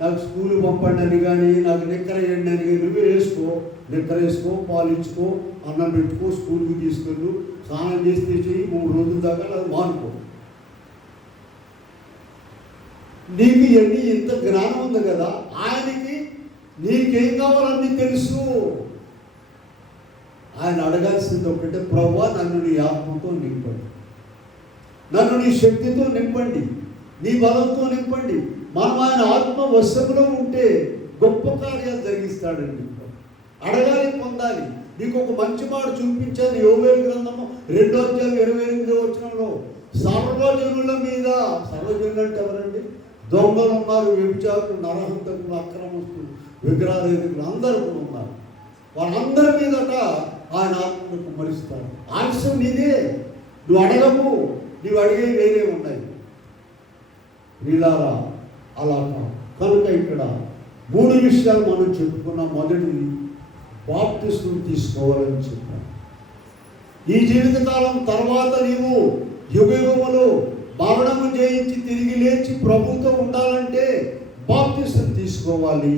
నాకు స్కూల్ పంపండి అని కానీ, నాకు నిక్కర వేయండి అని కానీ. నువ్వే వేసుకో, నిక్కర వేసుకో, పాలు ఇచ్చుకో, అన్నం పెట్టుకో, స్కూల్కి తీసుకెళ్ళు, స్నానం చేసి 3 రోజుల దాకా అది మానుకో. నీకు ఎన్ని ఇంత జ్ఞానం ఉంది కదా, ఆయనకి నీకేం కావాలన్నీ తెలుసు. ఆయన అడగాల్సింది ఒకటే, ప్రభువా నన్ను నీ ఆత్మతో నింపండి, నన్ను నీ శక్తితో నింపండి, నీ బలంతో నింపండి. మనం ఆయన ఆత్మ వశంలో ఉంటే గొప్ప కార్యాలు జరిగిస్తాడండి. అడగాలి, పొందాలి. నీకు ఒక మంచి మాట చూపించాను. యోవేలు గ్రంథము 2:28 సర్వజనుల మీద, సర్వజనులు అంటే ఎవరండి? దొంగలు ఉన్నారు, వ్యభిచారులు, నరహంతకులు, అక్రమస్తులు, విగ్రహారాధికులు అందరూ కూడా ఉన్నారు. వాళ్ళందరి మీదట ఆయన ఆత్మను కుమ్మరిస్తాడు. ఆలస్యం నీదే, నువ్వు అడగము, నీవు అడిగే వేరే ఉన్నాయి. వీళ్ళారా అలా కనుక ఇక్కడ 3 విషయాలు మనం చెప్పుకున్నాం. మొదటిది బాప్తిస్మం తీసుకోవాలని చెప్పాను. ఈ జీవితకాలం తర్వాత నీవు యుగయుగములో మరణము జయించి తిరిగి లేచి ప్రభుతో ఉండాలంటే బాప్తిస్మం తీసుకోవాలి.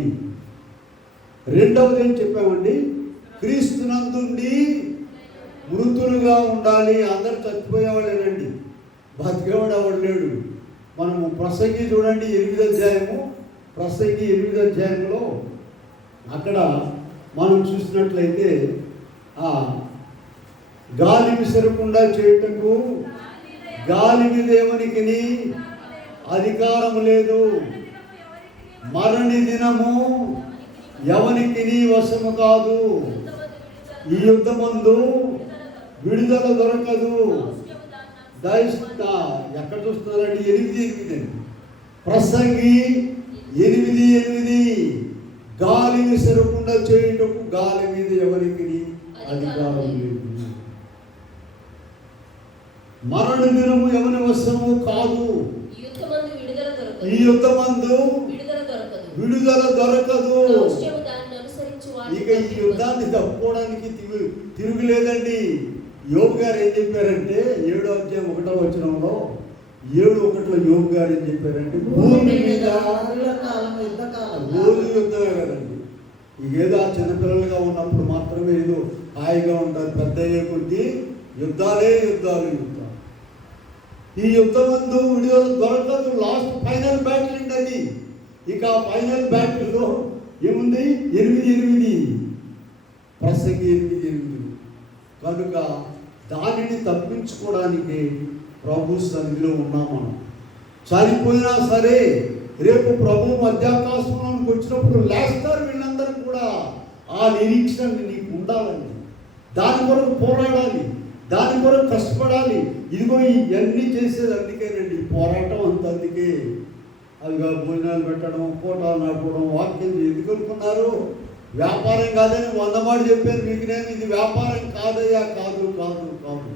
రెండవది ఏం చెప్పామండి? క్రీస్తునందుండి మృతులుగా ఉండాలి. అందరు చచ్చిపోయేవాళ్ళేనండి, బతికేవాడు ఎవడు లేడు. మనము ప్రసంగి చూడండి 8వ అధ్యాయము, ప్రసంగి 8వ అధ్యాయంలో అక్కడ మనం చూసినట్లయితే గాలి విసరకుండా చేయుటకు గాలి మీద ఎవనికి అధికారం లేదు, మరణి దినము ఎవనికి వశము కాదు, ఈ యుద్ధమందు విడుదల దొరకదు. ఎక్కడ చూస్తున్నారండి? 8:8 ప్రసంగి 8:8 గాలి విసరకుండా చేయుటకు గాలి మీద ఎవరికి అధికారం లేదు, మరణ దినము ఎవరి వశము కాదు, ఈ యుద్ధమందు విడుదల దొరకదు. ఇక ఈ యుద్ధాన్ని తప్పుకోవడానికి తిరుగులేదండి. యోబు గారు ఏం చెప్పారంటే 7వ అధ్యాయం 1వ వచనంలో 7:1 యోబు గారు ఏం చెప్పారంటే భూమి మీద రోజు యుద్ధమే కదండి. ఏదో ఆ చిన్నపిల్లలుగా ఉన్నప్పుడు మాత్రమే ఏదో హాయిగా ఉంటారు, పెద్ద అయ్యే కొద్దీ యుద్ధాలే యుద్ధాలు. ఈ యుద్ధమందు విడుదల దొరకదు. లాస్ట్ ఫైనల్ బ్యాటిల్ అండి అది. ఇక ఆ ఫైనల్ బ్యాటిల్లో ఏముంది? 8:8 ప్రసంగి 8:8. కనుక దానిని తప్పించుకోవడానికి ప్రభు సన్నిధిలో ఉన్నాం మనం. చనిపోయినా సరే రేపు ప్రభు మధ్యాకాశంలోకి వచ్చినప్పుడు లేస్తారు వీళ్ళందరూ కూడా. ఆ నిరీక్షణ నీకు ఉండాలండి. దాని కొరకు పోరాడాలి, దాని కొరకు కష్టపడాలి. ఇదిగో ఇవన్నీ చేసేది అందుకేనండి, పోరాటం అంత. అందుకే అదిగా భోజనాలు పెట్టడం, కోటాలు నడపడం, వాక్యం ఎందుకు అనుకున్నారు? వ్యాపారం కాదని 100 మాట చెప్పాను మీకు. నేను ఇది వ్యాపారం కాదయ్యా, కాదు కాదు కాదు.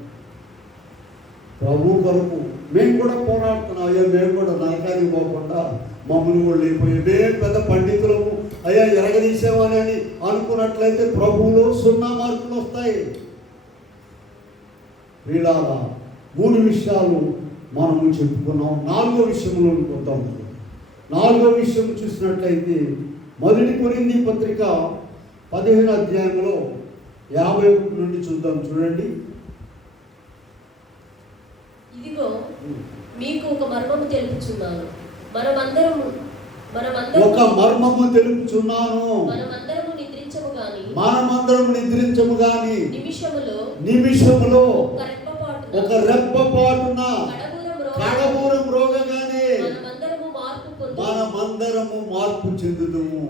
ప్రభు కొరకు మేము కూడా పోరాడుతున్నాం. అయ్యా మేము కూడా నరకానికి పోకుండా మమ్మల్ని కూడా లేకపోయి మేము పెద్ద పండితులము అయ్యా ఎరగదీసేవాని అనుకున్నట్లయితే ప్రభువులో 0 మార్కులు వస్తాయి. వీళ్ళారా 3 విషయాలు మనము చెప్పుకున్నాం. 4వ విషయంలోకి వద్దాం. 4వ విషయం చూసినట్లయితే 1 కొరింథీ పత్రిక 15వ అధ్యాయంలో 51 నుండి చూద్దాం. చూడండి. ఇదిగో మీకు ఒక మర్మము తెలుపుచున్నాను, మనమందరము నిద్రించము గాని నిమిషములో ఒక రెప్పపాటున కడబూరం రోగగానే మనమందరము మార్పు చెందుదుము.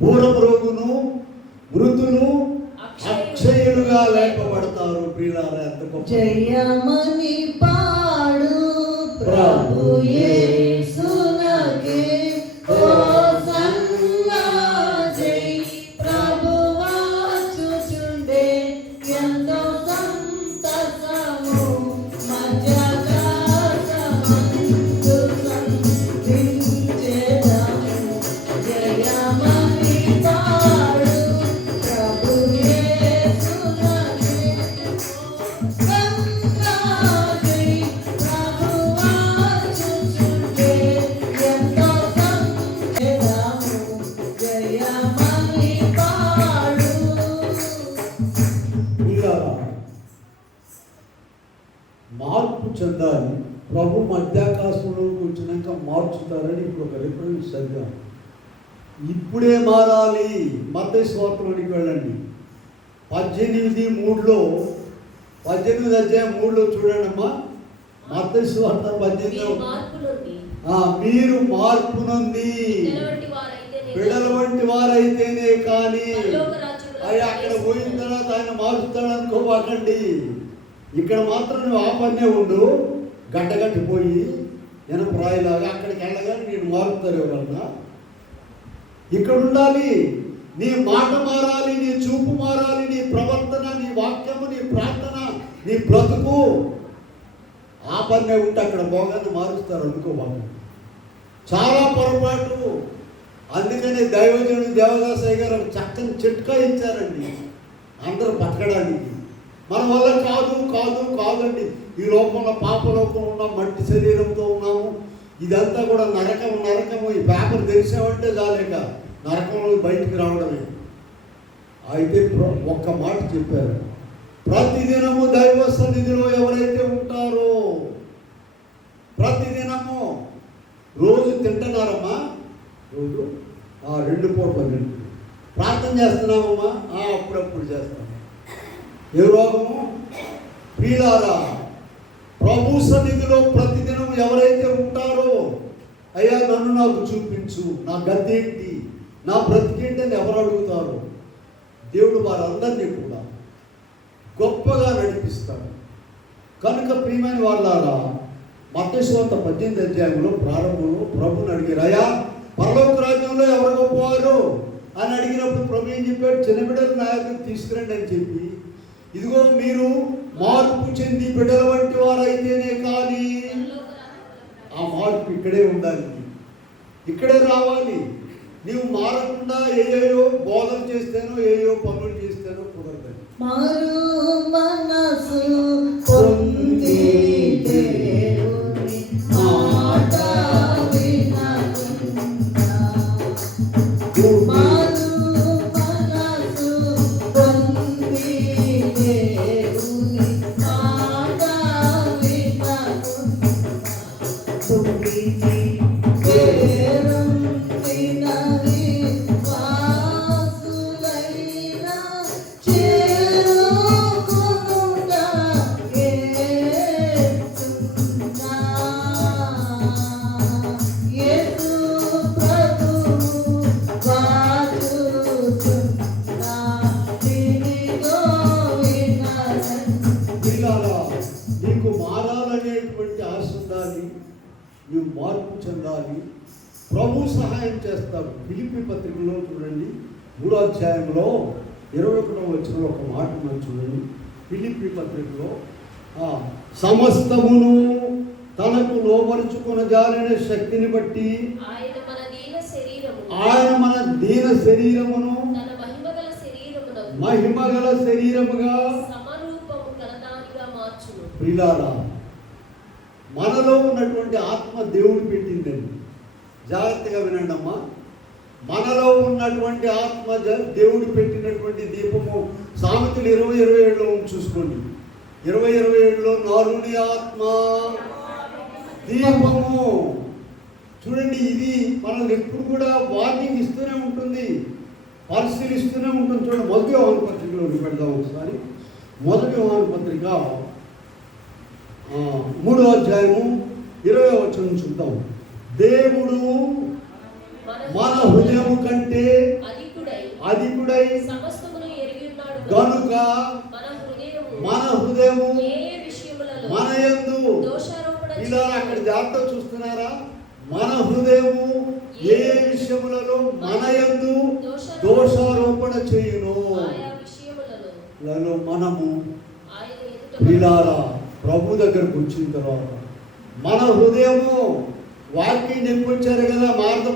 బూరం రోగును మృతులు అక్షయులుగా లేపబడతారు. ప్రియులారా, ఎంత గొప్ప జయమని పాడు ప్రభు యేసునకే హోసన్నా జై ప్రభువా చూచుండే ఎంతో సంతసము మధ్యాకాశమందు సంధించెదము. జయమని పాడు ప్రభు యేసునకే హోసన్నా జై ప్రభువా చూచుండే ఎంతో సంతసము జయమని పాడు. ప్రియులారా, మార్పు చెందాలి. ప్రభు మధ్యాకాశంలోకి వచ్చినాక మార్చుతారని ఇప్పుడు ఒక రిఫరెన్స్ చదివాం. ఇప్పుడే మారాలి. మత్తయి సువార్తలోనికి వెళ్ళండి. 18:3 18 అధ్యాయం 3 చూడండమ్మా. మత్తయి సువార్త 18 మీరు మార్పు నొంది బిడల వంటి వారైతేనే కానీ అక్కడ పోయిన తర్వాత ఆయన మారుస్తాడు అనుకోవాకండి. ఇక్కడ మాత్రం నువ్వు ఆ పన్నే ఉండు, గడ్డగట్టిపోయి ఎనప్రాయిలాగా అక్కడికి వెళ్ళగానే నేను మారుతారు ఎవరన్నా. ఇక్కడ ఉండాలి. నీ మాట మారాలి, నీ చూపు మారాలి, నీ ప్రవర్తన, నీ వాక్యము, నీ ప్రార్థన, నీ బ్రతుకు ఆ పన్నే ఉంటే అక్కడ పోగానే మారుస్తారు అనుకోవాలి. చాలా పొరపాటు. అందుకని దైవజనుడు దేవదాసయ్య గారు ఒక చక్కని చిట్కా ఇచ్చారండి అందరూ బతకడానికి. మన వల్ల కాదండి. ఈ లోకంలో పాపలోకం ఉన్నాం, మట్టి శరీరంతో ఉన్నాము. ఇదంతా కూడా నరకము. ఈ పేపర్ తెరిచామంటే చాలేక నరకంలో బయటికి రావడమే. అయితే ఒక్క మాట చెప్పారు, ప్రతిదినము దైవ సన్నిధిలో ఎవరైతే ఉంటారో, ప్రతిదినము రోజు తింటున్నారమ్మా, రోజు 2 పూటలు ప్రార్థన చేస్తున్నామమ్మా, అప్పుడప్పుడు చేస్తాం. ఏ రోగము? ప్రియులారా, ప్రభు సన్నిధిలో ప్రతిదినం ఎవరైతే ఉంటారో, అయ్యా నన్ను నాకు చూపించు, నా గతేంటి, నా బ్రతికేంటి అని ఎవరు అడుగుతారు? దేవుడు వారందరినీ కూడా గొప్పగా నడిపిస్తాడు. కనుక ప్రియమైన వాళ్ళారా, మత్తయి సువార్త 18 అధ్యాయంలో ప్రారంభంలో ప్రభుని అడిగారు, అయ్యా పరలోక రాజ్యంలో ఎవరు గొప్పవారు అని అడిగినప్పుడు ప్రభు ఏం చెప్పాడు? చిన్న బిడ్డలు నా దగ్గరికి తీసుకురండి అని చెప్పి, ఇదిగో మీరు మార్పు చెంది బిడ్డల వంటి వారైతేనే కానీ ఆ మార్పు ఇక్కడే ఉండాలి, ఇక్కడే రావాలి. నీవు మారకుండా ఏయో బోధన చేస్తానో ఏయో పనులు చేస్తానో కుదరదు. మారు మనసు పొంది దేవుని మాట వినకుండా, మారు మనసు పొంది దేవుని మాట వినకుండా, తుడిచి పేరం తినని వాసులైన చేరుకొనుట యేసునా. యేసు ప్రభువు వాచుచున్నా తిరిగో వినరండి. పిల్లలా, నీకు మారాలనేటువంటి ఆశ ఉండాలి, నువ్వు మార్పు చెందాలి. ప్రభు సహాయం చేస్తాడు. ఫిలిప్పీ పత్రికలో చూడండి 3వ అధ్యాయంలో 21వ వచనంలో ఒక మాట మనం చూడండి. ఫిలిప్పీ పత్రికలో సమస్తమును తనకు లోబరుచుకున్న జాలిన శక్తిని బట్టి ఆయన మన దీన శరీరమును మహిమగల శరీరముగా ప్రియులారా, మనలో ఉన్నటువంటి ఆత్మ దేవుడు పెట్టిందండి. జాగ్రత్తగా వినండి అమ్మా. మనలో ఉన్నటువంటి ఆత్మ దేవుడు పెట్టినటువంటి దీపము. సామెతలు 20:27లో చూసుకోండి. 20:27లో నరుని ఆత్మ దీపము. చూడండి, ఇది మనల్ని ఎప్పుడు కూడా వార్నింగ్ ఇస్తూనే ఉంటుంది, పరిశీలిస్తూనే ఉంటుంది. చూడండి, 1 యోహాను పత్రికలో పెడదాం ఒకసారి. 1 యోహాను పత్రిక 3వ అధ్యాయము 20వ వచనం చూద్దాం. దేవుడు మన హృదయము కంటే అధికుడై గనుక మన హృదయము మన యందు ఇలా అక్కడ జాగ్రత్త చూస్తున్నారా? మన హృదయము ఏ విషయములలో మన యందు దోషారోపణ చేయును. మనము పిల్లారా ప్రభు దగ్గరకు వచ్చిన తర్వాత మన హృదయము వాక్యం చెప్పొచ్చారు కదా,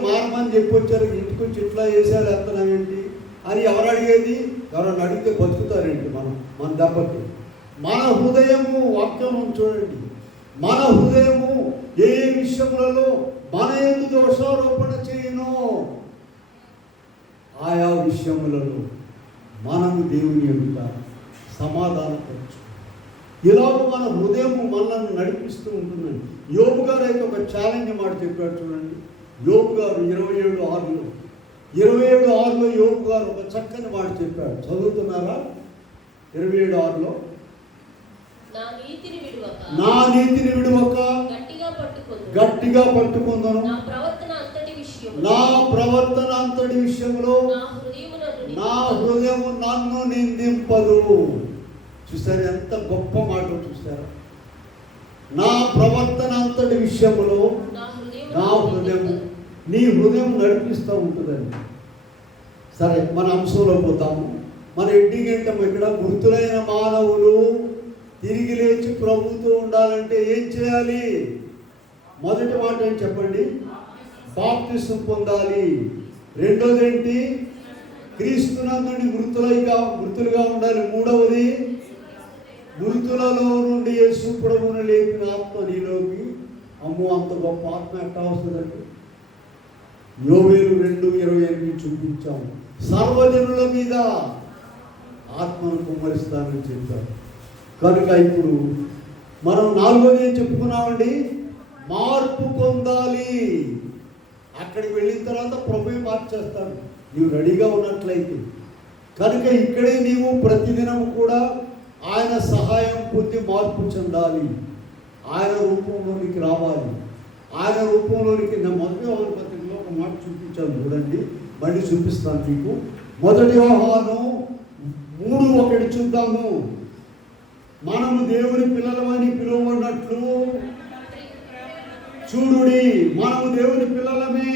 మారమని చెప్పొచ్చారు, ఇంటికి వచ్చి ఇట్లా చేశారు ఎత్తనమేంటి అని ఎవరు అడిగేది? ఎవరన్నా అడిగితే బతుకుతారేంటి మన దెబ్బకి? మన హృదయము వాక్యం చూడండి, మన హృదయము ఏ విషయములలో మన యందు దోషారోపణ చేయను, ఆయా విషయములలో మనము దేవుని ఎదుట సమాధానపరచు. ఇలాగ మన హృదయం మనల్ని నడిపిస్తూ ఉంటుందండి. యోబు గారు అయితే ఒక ఛాలెంజ్ మాట చెప్పాడు చూడండి. యోబు గారు 27:6లో యోబు గారు ఒక చక్కని మాట చెప్పాడు. చదువుతున్నారా? 27:6లో నా నీతిని విడువక గట్టిగా పట్టుకుందను, నా ప్రవర్తన అంతటి విషయంలో నా హృదయము నన్ను నిందింపదు. చూసారు ఎంత గొప్ప మాట? చూసారా? నా ప్రవర్తన అంతటి విషయంలో నా హృదయము, నీ హృదయం నడిపిస్తూ ఉంటుందండి. సరే, మన అంశంలో పోతాము. మన ఎడ్డిగంటం ఇక్కడ మృతులైన మానవులు తిరిగి లేచి ప్రభుతో ఉండాలంటే ఏం చేయాలి? మొదటి మాట ఏం చెప్పండి? బాప్తిసం పొందాలి. రెండోది ఏంటి? క్రీస్తునందుని మృతులుగా ఉండాలి. మూడవది మృతులలో నుండి యేసు ప్రభువును లేపిన ఆత్మ నీలోకి. అమ్మో, అంత గొప్ప ఆత్మ ఎట్లా వస్తుందండి? యోవేలు 2:28 చూపించాము. సర్వజనుల మీద ఆత్మను కుమ్మరిస్తానని చెప్పారు. కనుక ఇప్పుడు మనం 4వది ఏం చెప్పుకున్నామండి? మార్పు పొందాలి. అక్కడికి వెళ్ళిన తర్వాత ప్రభువే మార్చేస్తాడు నీవు రెడీగా ఉన్నట్లయితే. కనుక ఇక్కడే నీవు ప్రతిదినం కూడా ఆయన సహాయం పొంది మార్పు చెందాలి. ఆయన రూపంలోనికి రావాలి. ఆయన రూపంలోనికి మొదటి యోహాను పత్రికలో ఒక మాట చూపించాను చూడండి, మళ్ళీ చూపిస్తాను మీకు. మొదటి యోహాను 3:1 చూద్దాము. మనము దేవుని పిల్లలమని పిలువబడినట్లు చూడుడి, మనము దేవుని పిల్లలమే,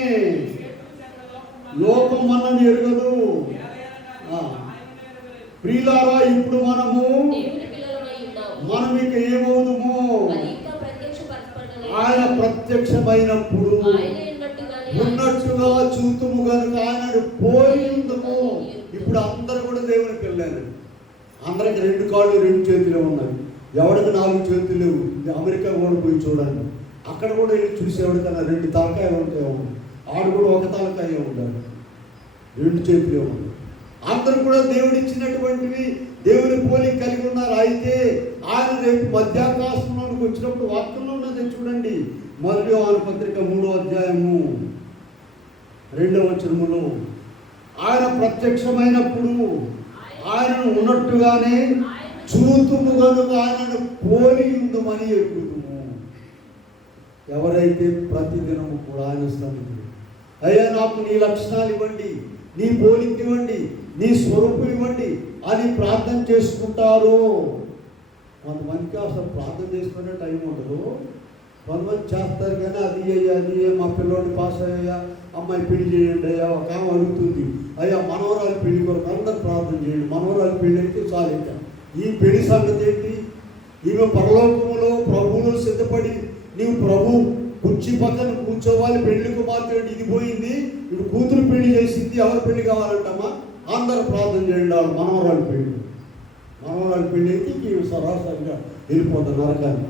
లోకం మనల్ని ఎరుగదు. ప్రియులారా, ఇప్పుడు మనం ఇక ఏమవుదుము? ఆయన ప్రత్యక్షమైనప్పుడు ఉన్నట్టుగా చూతుము కనుక ఆయన పోయి ఉందము. ఇప్పుడు అందరూ కూడా దేవుని పిల్లలు. అందరికి 2 కాళ్ళు 2 చేతులే ఉన్నాయి. ఎవరికి 4 చేతులు లేవు. అమెరికా కూడా పోయి చూడండి, అక్కడ కూడా వెళ్ళి చూసేవాడికన్నా 2 తలకాయలు ఉంటాయి. ఆడు కూడా ఒక తలకాయ ఉంటాడు, 2 చేతులే ఉన్నాయి. అందరూ కూడా దేవుడు ఇచ్చినటువంటివి దేవుని పోలిక కలిగి ఉన్నారు. అయితే ఆయన రేపు మధ్యాకాశంలోకి వచ్చినప్పుడు వాక్యంలో ఉన్నది చూడండి. మొదటి యోహాను పత్రిక 3వ అధ్యాయము 2వ వచనములో ఆయన ప్రత్యక్షమైనప్పుడు ఆయనను ఉన్నట్టుగానే చూతుము కనుక ఆయనను పోలి ఉందమని ఎక్కుతుము. ఎవరైతే ప్రతిదినము కూడా ఆయన సన్నిధిలో అయ్యా నాకు నీ లక్షణాలు ఇవ్వండి, నీ పోలిక ఇవ్వండి, నీ స్వరూపం ఇవ్వండి అని ప్రార్థన చేసుకుంటారు. కొంతమందికి అసలు ప్రార్థన చేసుకునే టైం ఉండదు. కొంతమంది చేస్తారు కానీ అది అయ్యా మా పిల్లోడిని పాస్ అయ్యా, అమ్మాయి పెళ్లి చేయండి అయ్యా. ఒక ఆమె అడుగుతుంది, అయ్యా మనవరాలు పెళ్లి కొరకు అందరూ ప్రార్థన చేయండి, మనవరాలు పెళ్లి అయితే చాలు. ఈ పెళ్లి సంగతి ఏంటి? ఈమె పరలోకములో ప్రభువులో సిద్ధపడి నీవు ప్రభు కుర్చీ పక్కన కూర్చోవాలి, పెళ్లి కుమార్తె ఇది పోయింది, ఇప్పుడు కూతురు పెళ్లి చేసింది, ఎవరు పెళ్లి కావాలంటమ్మా? అందరూ ప్రార్థన చేయండి. వాళ్ళు మనవరాలు పెళ్లి అయితే సరాసరిగా వెళ్ళిపోతారు నరకాన్ని.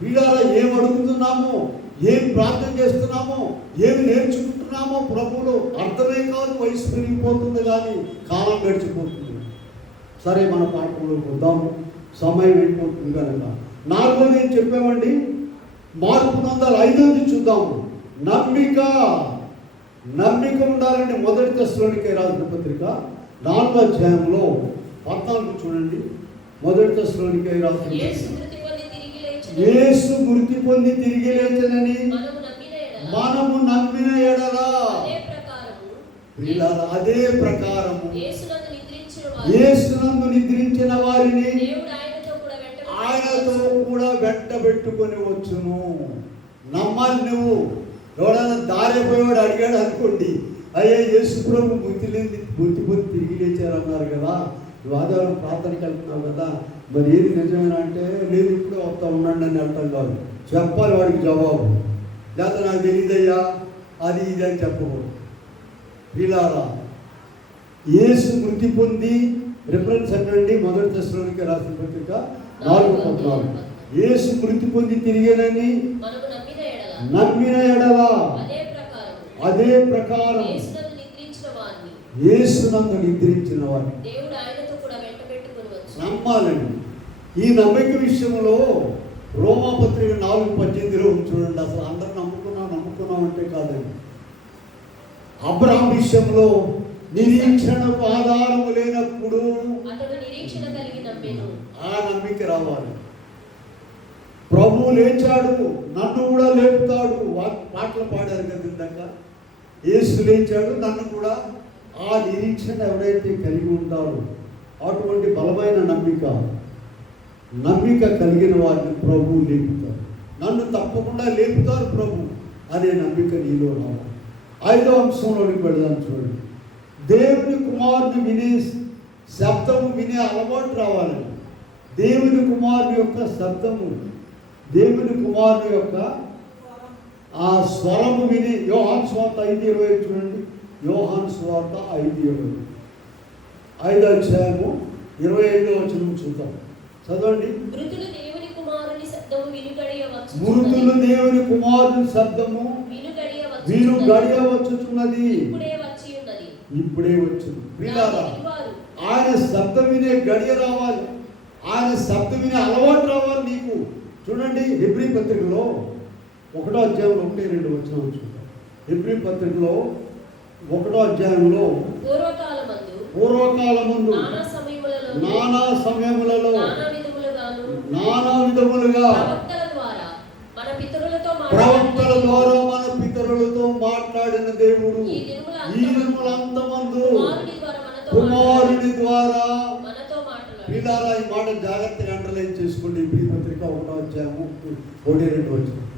వీళ్ళ ఏం అడుగుతున్నామో, ఏం ప్రార్థన చేస్తున్నామో, ఏమి నేర్చుకుంటున్నామో ప్రభువులో అర్థమే కాదు. వయసు పెరిగిపోతుంది కానీ కాలం గడిచిపోతుంది. సరే, మన పాఠంలో వద్దాము, సమయం వెళ్ళిపోతుంది కనుక. 4వది ఏం చెప్పామండి? మార్పు పొందాలి. 5వది చూద్దాము. నమ్మిక ఉండాలండి. మొదటి తెస్సలోనికై రాసిన పత్రిక 4వ అధ్యాయంలో 14 చూడండి. మొదటి తెస్సలోనికై రాసిన యేసు మృతి పొంది తిరిగి లేచెనని మనము నమ్మిన ఎడల మనము నమ్మిన ఎడల అదే ప్రకారము యేసునందు నిద్రించిన వారిని దేవుడు ఆయనతో కూడా వెంటబెట్టుకొని వచ్చును. నమ్మాలి నువ్వు. ఎవడన్నా దారిపోయేవాడు అడిగాడు అనుకోండి, అయ్యా యేసు ప్రభు మృతి పొంది తిరిగి లేచారన్నారు కదా, నువ్వు ఆదివారం ప్రార్థనకి వెళ్తున్నావు కదా, మరి ఏది నిజమేనా అంటే లేదు ఇప్పుడే వస్తా ఉండండి అని అంటాం కాదు. చెప్పాలి వాడికి జవాబు. లేకపోతే నాకు తెలియదయ్యా అది ఇది అని చెప్పకూడదు. వీళ్ళారా యేసు మృతి పొంది రిఫరెన్స్ అంటే 1 తెస్సలోనికీయులకు రాసిన పత్రిక 4:14. యేసు మృతి పొంది తిరిగేనని నమ్మిన ఎడల అదే ప్రకారం యేసునందు నిద్రించిన వారిని నమ్మాలండి. ఈ నమ్మిక విషయంలో రోమాపత్రిక 4:18 చూడండి. అసలు అందరూ నమ్ముకున్నాం అంటే కాదండి. అబ్రహాం విషయంలో నిరీక్షణకు ఆధారము లేనప్పుడు ఆ నమ్మిక రావాలి. ప్రభువు లేచాడు, నన్ను కూడా లేపుతాడు. పాటలు పాడారు కదా ఇందాక. యేసు లేచాడు, నన్ను కూడా. ఆ నిరీక్షణ ఎవరైతే కలిగి ఉంటారో అటువంటి బలమైన నమ్మిక కలిగిన వారిని ప్రభువు లేపుతారు. నన్ను తప్పకుండా లేపుతారు ప్రభు అనే నమ్మిక నీలో రావాలి. 5వ అంశంలోకి పెడదాం చూడండి. దేవుని కుమారుని వినే శబ్దము వినే అలవాటు రావాలండి. దేవుని కుమారుని యొక్క శబ్దము, దేవుని కుమారుని యొక్క ఆ స్వరము విని యోహాను సువార్త 5:20 చూడండి. యోహాను సువార్త 5:20 5వ అధ్యాయము 25వ వచనం చూద్దాం. చదవండి. మృతులు దేవుని కుమారుని శబ్దము విను గడియ వచ్చుచున్నది, ఇప్పుడే వచ్చింది. ఆయన శబ్దం వినే గడియ రావాలి. ఆయన శబ్దం వినే అలవాటు రావాలి నీకు. చూడండి హెబ్రీ పత్రికలో 1వ అధ్యాయం 1-2 వచనాలు చూద్దాం. హెబ్రీ పత్రికలో 1వ అధ్యాయంలో పూర్వకాలమందు నానా సమయములలో నానా విధములుగా ప్రవక్తల ద్వారా మన పితరులతో మాట్లాడిన దేవుడు ఈ దినములంతమందు కుమారుని ద్వారా పిల్లారా. ఈ మాట జాగ్రత్తగా అండర్లైన్ చేసుకోండి. హెబ్రీ పత్రిక 1వ అధ్యాయము 1-2 వచనం.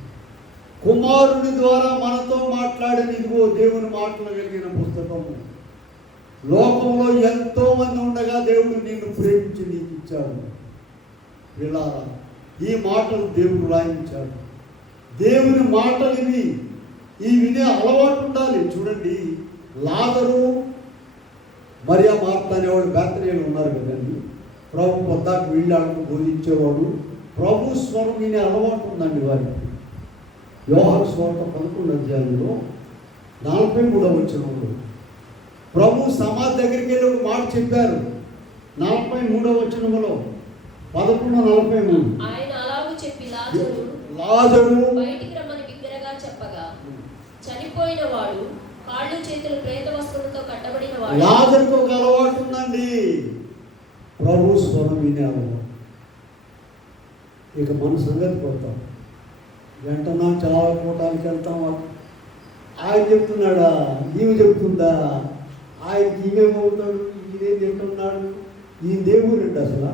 కుమారుని ద్వారా మనతో మాట్లాడిన ఇదిగో దేవుని మాటలు కలిగిన పుస్తకము. లోకంలో ఎంతో మంది ఉండగా దేవుడు నిన్ను ప్రేమించి నీకు ఇచ్చాడు. పిల్లారా ఈ మాటలు దేవుడు రాయించాడు. దేవుని మాటలు ఇవి. ఈ వినే అలవాటు ఉండాలి. చూడండి లాజరు మరియా మార్త అనేవాడు బేతనీయులు ఉన్నారు కదండి. ప్రభు పొద్దాకు వీళ్ళకు బోధించేవాడు. ప్రభు స్వరం వినే అలవాటు ఉందండి వారికి. యోహాను సువార్త 11వ అధ్యాయంలో 43వ వచనంలో ప్రభు సమాధి దగ్గరికి వెళ్ళి ఒక మాట చెప్పారు. 43వ వచనంలో 11:43 ఆయన అలాగూ చెప్పి లాజరు బయటికి రమ్మని బిగ్గరగా చెప్పగా చనిపోయిన వాడు కాళ్ళు చేతులు ప్రేత వస్త్రములతో కట్టబడిన వాడు. లాజరుకు ఒక అలవాటు ఉందండి, ప్రభు స్వరం వినే అలవాటు. ఇక మన సంగతి పోతాం. వెంటనే చాలా కూటానికి వెళ్తాం. ఆయన చెప్తున్నాడా, ఈమె చెప్తుందా, ఆయనకి ఈమెమవుతాడు, ఈయనేం చెప్తున్నాడు. ఈ దేవుడు అండి అసలు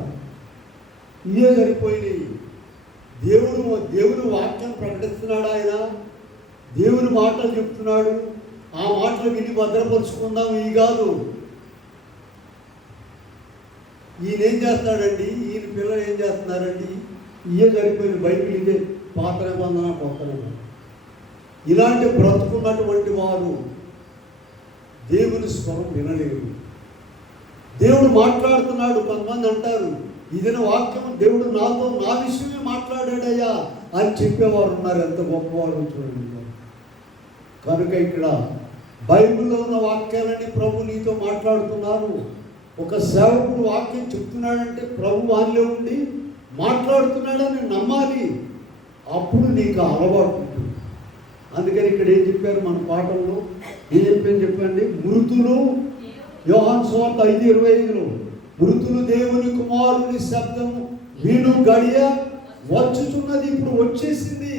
ఇదే సరిపోయినాయి. దేవుని వాక్యం ప్రకటిస్తున్నాడు. ఆయన దేవుని మాటలు చెప్తున్నాడు. ఆ మాటలు విని భద్రపరుచుకుందాం. ఇవి కాదు. ఈయన ఏం చేస్తాడండి, ఈయన పిల్లలు ఏం చేస్తున్నారండి, ఇవే సరిపోయింది. బైబిల్ ఇదే, పాత నిబంధన కొత్త నిబంధన. ఇలాంటి బ్రతుకున్నటువంటి వారు దేవుని స్వరం వినలేరు. దేవుడు మాట్లాడుతున్నాడు. కొంతమంది అంటారు ఇదిన వాక్యం దేవుడు నాతో నా విషయమే మాట్లాడాడయ్యా అని చెప్పేవారు ఉన్నారు. ఎంత గొప్పవారు చూడండి. కనుక ఇక్కడ బైబిల్లో ఉన్న వాక్యాలని ప్రభు నీతో మాట్లాడుతున్నారు. ఒక సేవకుడు వాక్యం చెప్తున్నాడంటే ప్రభు వారిలో ఉండి మాట్లాడుతున్నాడని నమ్మాలి. అప్పుడు నీకు అలవాటు ఉంటుంది. అందుకని ఇక్కడ ఏం చెప్పారు మన పాఠంలో, ఏం చెప్పండి. మృతులు యోహాను సువార్త 5:25 మృతులు దేవుని కుమారుని శబ్దము విను గడియ వచ్చుచున్నది, ఇప్పుడు వచ్చేసింది.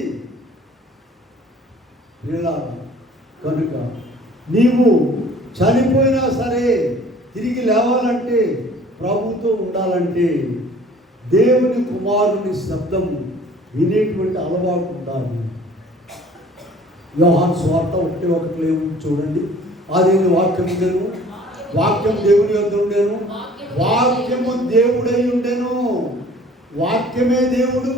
కనుక నీవు చనిపోయినా సరే తిరిగి లేవాలంటే, ప్రభుతో ఉండాలంటే దేవుని కుమారుని శబ్దం వినేటువంటి అలవాటు ఉండాలి. యోహాను సువార్త 1:1 చూడండి. అదేంటి? వాక్యం ఉండేను, వాక్యం దేవుని యొద్ద ఉండేను, వాక్యము దేవుడై ఉండెను. వాక్యమే దేవుడు.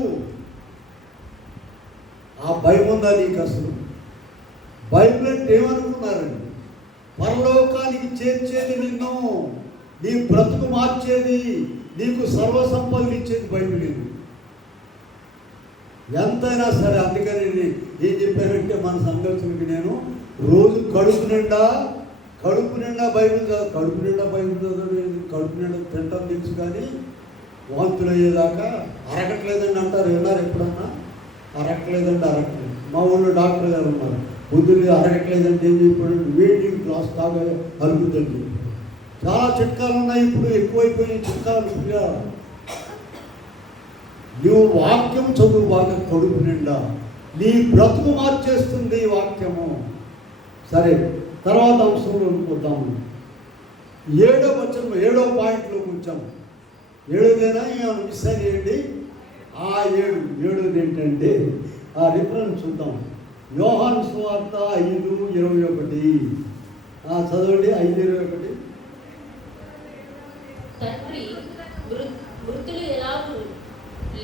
ఆ భయం ఉందా నీకు? అసలు బైబిల్ అంటే ఏమనుకున్నారండి? పరలోకానికి చేర్చేది నిన్ను, నీ బ్రతుకు మార్చేది, నీకు సర్వసంపదలు ఇచ్చేది బైబిల్. ఎంతైనా సరే. అందుకని ఏం చెప్పారంటే, మన సంఘర్షణకి నేను రోజు కడుపు నిండా బైబిల్ చదువు. కడుపు నిండా బైబిల్ చదవడం, కడుపు నిండా తింటాం తెలుసు, కానీ వాంతులు అయ్యేదాకా అరగట్లేదండి అంటారు. విన్నారు ఎప్పుడన్నా? అరగట్లేదండి. మా ఊళ్ళో డాక్టర్ గారు ఉన్నారు. పొద్దున్నే అరగట్లేదంటే ఏం చెప్పాడు? వేడి గ్లాస్ తాగా అరుగుతుంది. చాలా చిట్కాలు ఉన్నాయి, ఇప్పుడు ఎక్కువైపోయిన చిట్కాలు. నువ్వు వాక్యం చదువు బాగా కడుపు నిండా, నీ బ్రతుకు మార్చేస్తుంది వాక్యము. సరే, తర్వాత అంశంలో పోతాము. 7వ వచనం, 7వ పాయింట్లోకి వచ్చాము. 7దేనా ఏమైనా మిస్ అయ్యేయండి? ఆ 7 ఏంటంటే ఆ రిఫరెన్స్ చూద్దాం. యోహాను సువార్త 5:21. చదవండి. 5:21. తండ్రి మృతులు ఎలాగూ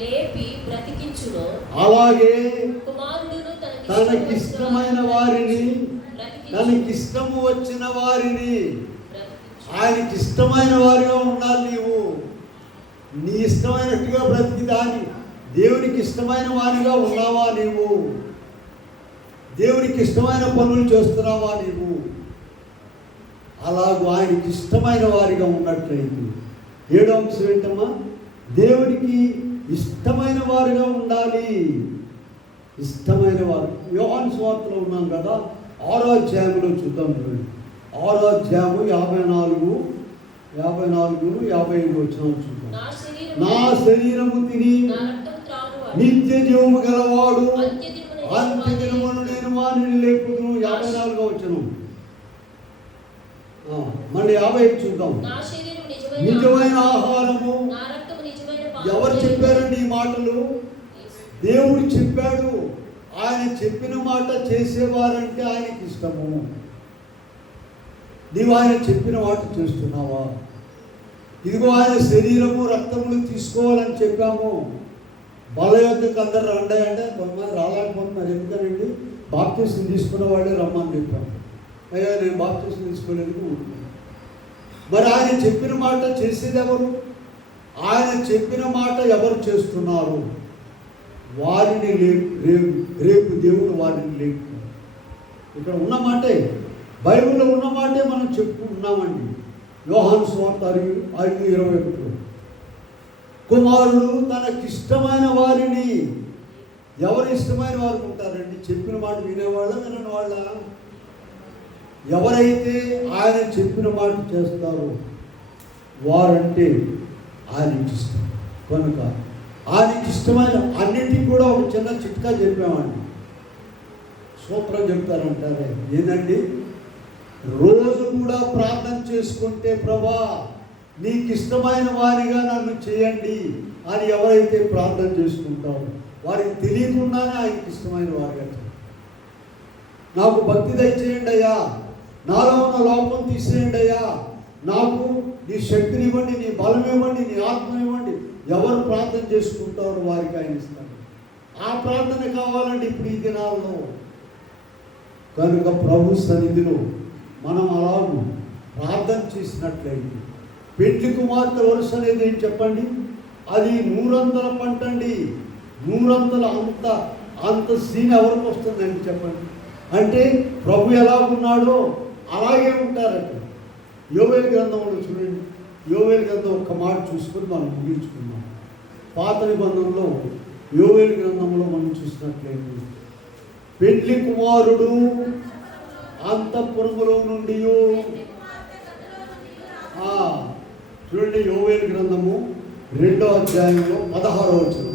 లేపి బ్రతికించునో, అలాగే కుమారుడును తనకిష్టమైన వారిని, తనకిష్టము వచ్చిన వారిని, ఆయనకి ఇష్టమైన వారిగా ఉండాలి. నీవు నీ ఇష్టమైనట్టుగా బ్రతికి దాని దేవునికి ఇష్టమైన వారిగా ఉన్నావా? నీవు దేవునికి ఇష్టమైన పనులు చేస్తున్నావా? నీవు అలాగూ ఆయనకి ఇష్టమైన వారిగా ఉన్నట్లయితే. 7వ అంశం ఏంటమ్మా? దేవునికి ఇష్టమైన వారిగా ఉండాలి. ఇష్టమైన వారు. యోహాను సువార్తలో ఉన్నాం కదా, 6వ అధ్యాయంలో చూద్దాం. 6వ అధ్యాయము 54-55 వచనాలు చూద్దాం. నా శరీరము తిని నిత్య జీవము గలవాడు అంత్యదినమున నేను వానిని లేపుదును. 54వ వచనం. మళ్ళీ 55 చూద్దాం. నిజమైన ఆహారము. ఎవరు చెప్పారండి ఈ మాటలు? దేవుడు చెప్పాడు. ఆయన చెప్పిన మాట చేసేవారంటే ఆయనకి ఇష్టము. నీవు ఆయన చెప్పిన మాట చేస్తున్నావా? ఇదిగో ఆయన శరీరము రక్తములు తీసుకోవాలని చెప్పాము. బల యొద్దకు అందరు రండి అంటే కొంతమంది రాలేకపోతున్నారు. ఎందుకనండి? బాప్తిసం తీసుకున్న వాళ్ళే రమ్మని చెప్పాము. అయ్యా, నేను బాప్తిసం తీసుకోలేదు. మరి ఆయన చెప్పిన మాట చేసేది ఎవరు? ఆయన చెప్పిన మాట ఎవరు చేస్తున్నారు? వారిని రేపు దేవుడు వారిని లేపు. ఇక్కడ ఉన్న మాటే, బైబిల్లో ఉన్న మాటే మనం చెప్పుకుంటున్నామండి. యోహాను సువార్త 5:21. కుమారుడు తనకిష్టమైన వారిని. ఎవరు ఇష్టమైన వారు ఉంటారండి? చెప్పిన మాట వినేవాళ్ళ, వినని వాళ్ళ? ఎవరైతే ఆయన చెప్పిన మాట చేస్తారో వారంటే ఆయనకి ఇష్టం. కనుక ఆయనకి ఇష్టమైన అన్నిటికీ కూడా ఒక చిన్న చిట్కా చెప్పామండి. సూత్రం చెప్తారంటారే, ఏంటండి? రోజు కూడా ప్రార్థన చేసుకుంటే, ప్రభా నీకు ఇష్టమైన వారిగా నన్ను చేయండి అని ఎవరైతే ప్రార్థన చేసుకుంటారో వారికి తెలియకుండానే ఆయనకి ఇష్టమైన వారిగా చేయండి. నాకు భక్తి దయచేయండి అయ్యా, నాలో ఉన్న లోపం తీసేయండి అయ్యా, నాకు నీ శక్తిని ఇవ్వండి, నీ బలం ఇవ్వండి, నీ ఆత్మ ఇవ్వండి. ఎవరు ప్రార్థన చేసుకుంటారో వారికి ఆయన ఇస్తారు. ఆ ప్రార్థన కావాలండి ఇప్పుడు ఈ దినాల్లో. కనుక ప్రభు సన్నిధిలో మనం అలాగూ ప్రార్థన చేసినట్లయితే, పెండ్లి కుమార్తె వరుస అనేది ఏం చెప్పండి? అది 100 పంట అండి. 100 అంత సీన్ ఎవరికి వస్తుందండి చెప్పండి? అంటే ప్రభు ఎలాగున్నాడో అలాగే ఉంటారట. యోవేలు గ్రంథంలో చూడండి. యోవేలు గ్రంథం ఒక్క మాట చూసుకొని మనం ముగించుకున్నాం. పాత నిబంధనలో యోవేలు గ్రంథంలో మనం చూసినట్లయితే, పెండ్లి కుమారుడు అంతఃపురములో నుండి. చూడండి, యోవేలు గ్రంథము 2వ అధ్యాయంలో 16వ వచనం.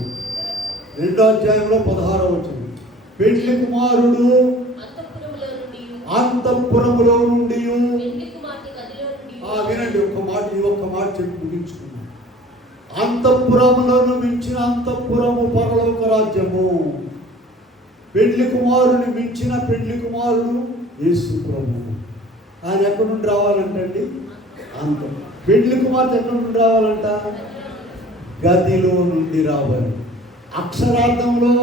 2వ అధ్యాయంలో 16వ వచనం. పెళ్లి కుమారుడు అంతఃపురములో నుండి వినండి, ఒక్క మాట చెప్పి ముగించుకున్నాం. అంతఃపురములను మించిన అంతఃపురము పరలోక రాజ్యము. పెళ్లి కుమారుని మించిన పెళ్లి కుమారుడు యేసు ప్రభువు. ఆయన ఎక్కడి నుండి రావాలంటండి? పెళ్లి కుమార్తె ఎక్కడి నుండి రావాలంట? గదిలో నుండి రావాలి. అక్షరార్థంలో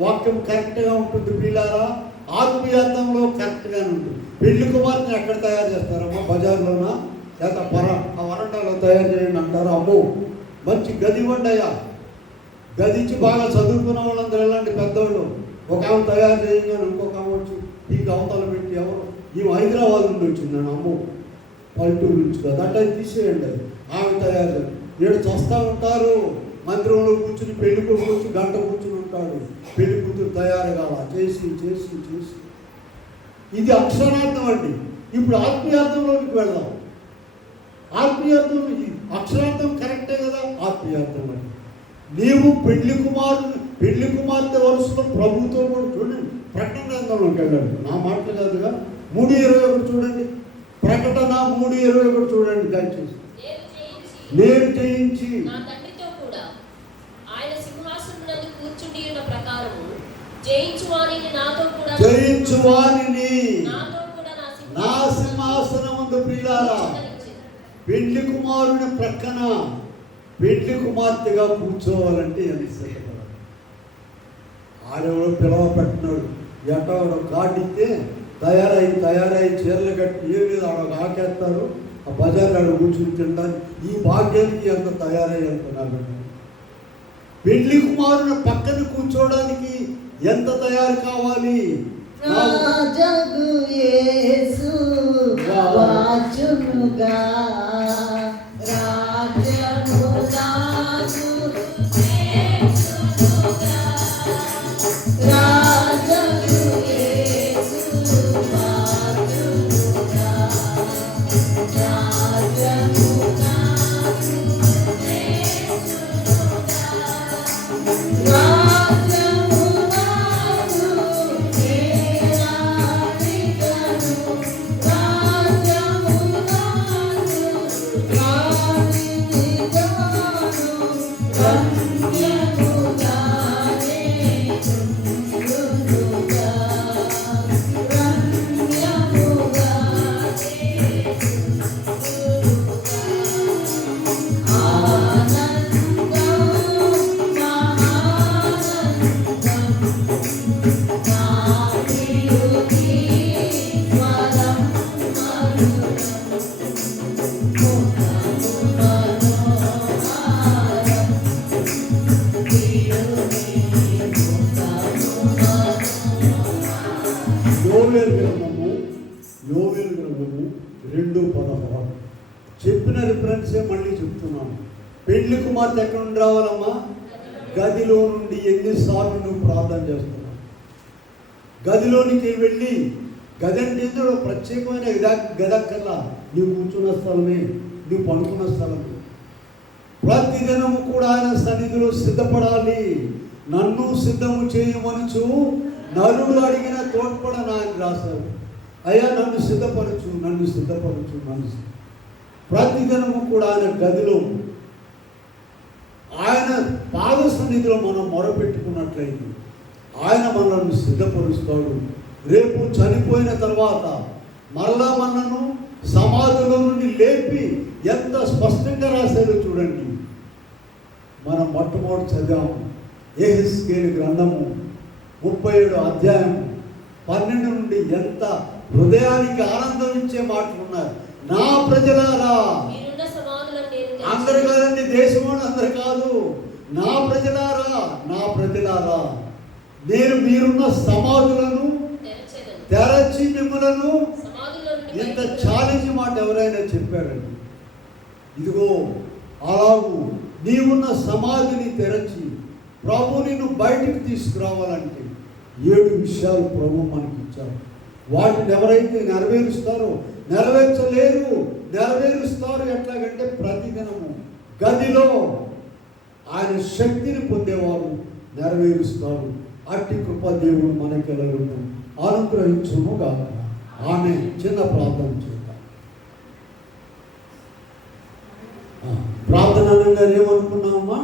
వాక్యం కరెక్ట్గా ఉంటుంది పిల్లారా, ఆత్మీయార్థంలో కరెక్ట్గా ఉంటుంది. పెళ్లి కుమార్తెను ఎక్కడ తయారు చేస్తారమ్మా? బజార్లోనా, లేక వరండాలో తయారు చేయండి అంటారు. అమ్మో మంచి గది వండయ్యా, గదించి బాగా చదువుకున్న వాళ్ళందరూ ఎలాంటి పెద్దవాళ్ళు. ఒక ఆమె తయారు చేయగానే ఇంకొక ఆమె వచ్చి ఈ అవతల పెట్టి, ఎవరు ఈ హైదరాబాద్ నుండి వచ్చిందని, అమ్మో పల్లెటూరు నుంచి కాదు, అట్లా తీసేయండి. అది ఆమె తయారు ఏడు చస్తా ఉంటారు. మందిరంలో కూర్చుని పెళ్లి కొడుకు వచ్చి గంట కూర్చుని ఉంటాడు. పెళ్లి కూతురు తయారు కాల చేసి చేసి చేసి. ఇది అక్షరార్థం అండి. ఇప్పుడు ఆత్మీయార్థంలోకి వెళ్దాం. ఆత్మీయార్థం ఇది. అక్షరార్థం కరెక్టే కదా, ఆత్మీయార్థం అండి. నీవు పెళ్లి కుమార్తె వరుసలో ప్రభుత్వం కూడా చూడండి. ప్రకటన గ్రంథంలోకి వెళ్ళండి, నా మాటలు కాదుగా. 3:21 చూడండి. ప్రకటన 3:21 చూడండి దయచేసి. నేను జయించి జయించువానిని నా సింహాసనమందు ప్రియులారా, పెళ్లి కుమారుని ప్రక్కన పెళ్లి కుమార్తెగా కూర్చోవాలంటే ఎంత ఇష్టపడాలి. ఆడెవడో పిలవ పెట్టినాడు, ఎక్కడో కాటిస్తే తయారై చీరలు కట్టి ఏ మీద ఆడ ఆకేస్తారు. ఆ బజార్ ఆడ కూర్చుని తినడానికి ఈ భాగ్యానికి ఎంత తయారై వెళ్తున్నారు. పెళ్లి కుమారుని పక్కన కూర్చోవడానికి ఎంత తయారు కావాలి? యోవేలు గ్రంథము 2:16 చెప్పిన రిఫరెన్సే మళ్ళీ చెప్తున్నాను. పెళ్లి కుమార్తె ఎక్కడ నుండి రావాలమ్మా? గదిలో నుండి. ఎన్నిసార్లు నువ్వు ప్రార్థన చేస్తున్నావు? గదిలోనికి వెళ్ళి, గది అంటే ఇందులో ప్రత్యేకమైన గదక్కల్లా నువ్వు కూర్చున్న స్థలమే, నువ్వు పడుకున్న స్థలమే. ప్రతిదినము కూడా ఆయన సన్నిధిలో సిద్ధపడాలి. నన్ను సిద్ధము చేయమనుచు నరుడు అడిగిన తోడ్పడనా అని రాశారు. అయ్యా నన్ను సిద్ధపరచు, నన్ను సిద్ధపరచు, నన్ను. ప్రతిదినము కూడా ఆయన గదిలో, ఆయన పాద సన్నిధిలో మనం మొరపెట్టుకున్నట్లయితే ఆయన మనల్ని సిద్ధపరుస్తాడు. రేపు చనిపోయిన తర్వాత మరలా మనను సమాధిలో నుండి లేపి ఎంత స్పష్టంగా రాశారో చూడండి. మనం మొట్టమొదటి చదివాము యెహెజ్కేలు గ్రంథము 37 అధ్యాయం 12 నుండి ఎంత హృదయానికి ఆనందం ఇచ్చే మాటలు ఉన్నారు. నా ప్రజలారా, అందరు కాదండి, దేశంలో అందరు కాదు, నా ప్రజలారా నేను మీరున్న సమాధులను తెరచి మిమ్మలను. ఎంత ఛాలెంజ్ మాట ఎవరైనా చెప్పారండి. ఇదిగో అలాగూ నీవున్న సమాధిని తెరచి ప్రభు నిన్ను బయటికి తీసుకురావాలంటే 7 విషయాలు ప్రభు మనకి ఇచ్చారు. వాటిని ఎవరైతే నెరవేరుస్తారో, నెరవేరుస్తారు ఎట్లాగంటే ప్రతిదినము గదిలో ఆయన శక్తిని పొందేవారు నెరవేరుస్తాడు. అట్టి కృప దేవుడు మనకెలను అనుగ్రహించును గాక. ఆమె చిన్న ప్రార్థన చేద్దాం. ప్రార్థన అనగా ఏమనుకున్నామమ్మా?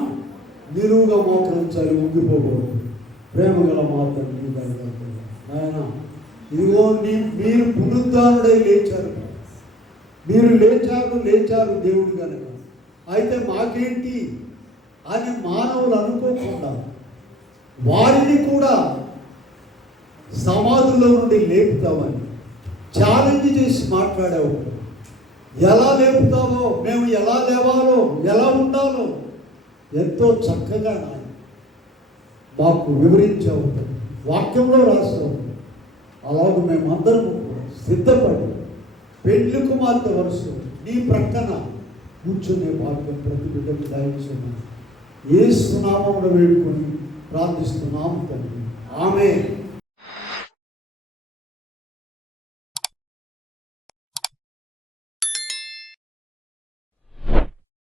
నిలువుగా మోకరించాలి, ఉండిపోకూడదు. ప్రేమ గల మాత్రం ఆయన ఇదిగో మీరు పునరుద్ధారుడై లేచారు, మీరు లేచారు దేవుడు కనుక. అయితే మాకేంటి అని మానవులు అనుకోకుండా వారిని కూడా సమాధుల్లో నుండి లేపుతామని ఛాలెంజ్ చేసి మాట్లాడావు. ఎలా లేపుతావో, మేము ఎలా లేవాలో, ఎలా ఉండాలో ఎంతో చక్కగా మాకు వివరించావు, వాక్యంలో రాసావు. అలాగే మేమందరం సిద్ధపడి పెళ్లి కుమార్తె వరుస నీ ప్రక్కన కూర్చునే భాగ్యం ప్రతి బిడ్డకు దయచేయమని యేసు నామములో వేడుకొని ప్రార్థిస్తున్నాము తండ్రి. ఆమేన్.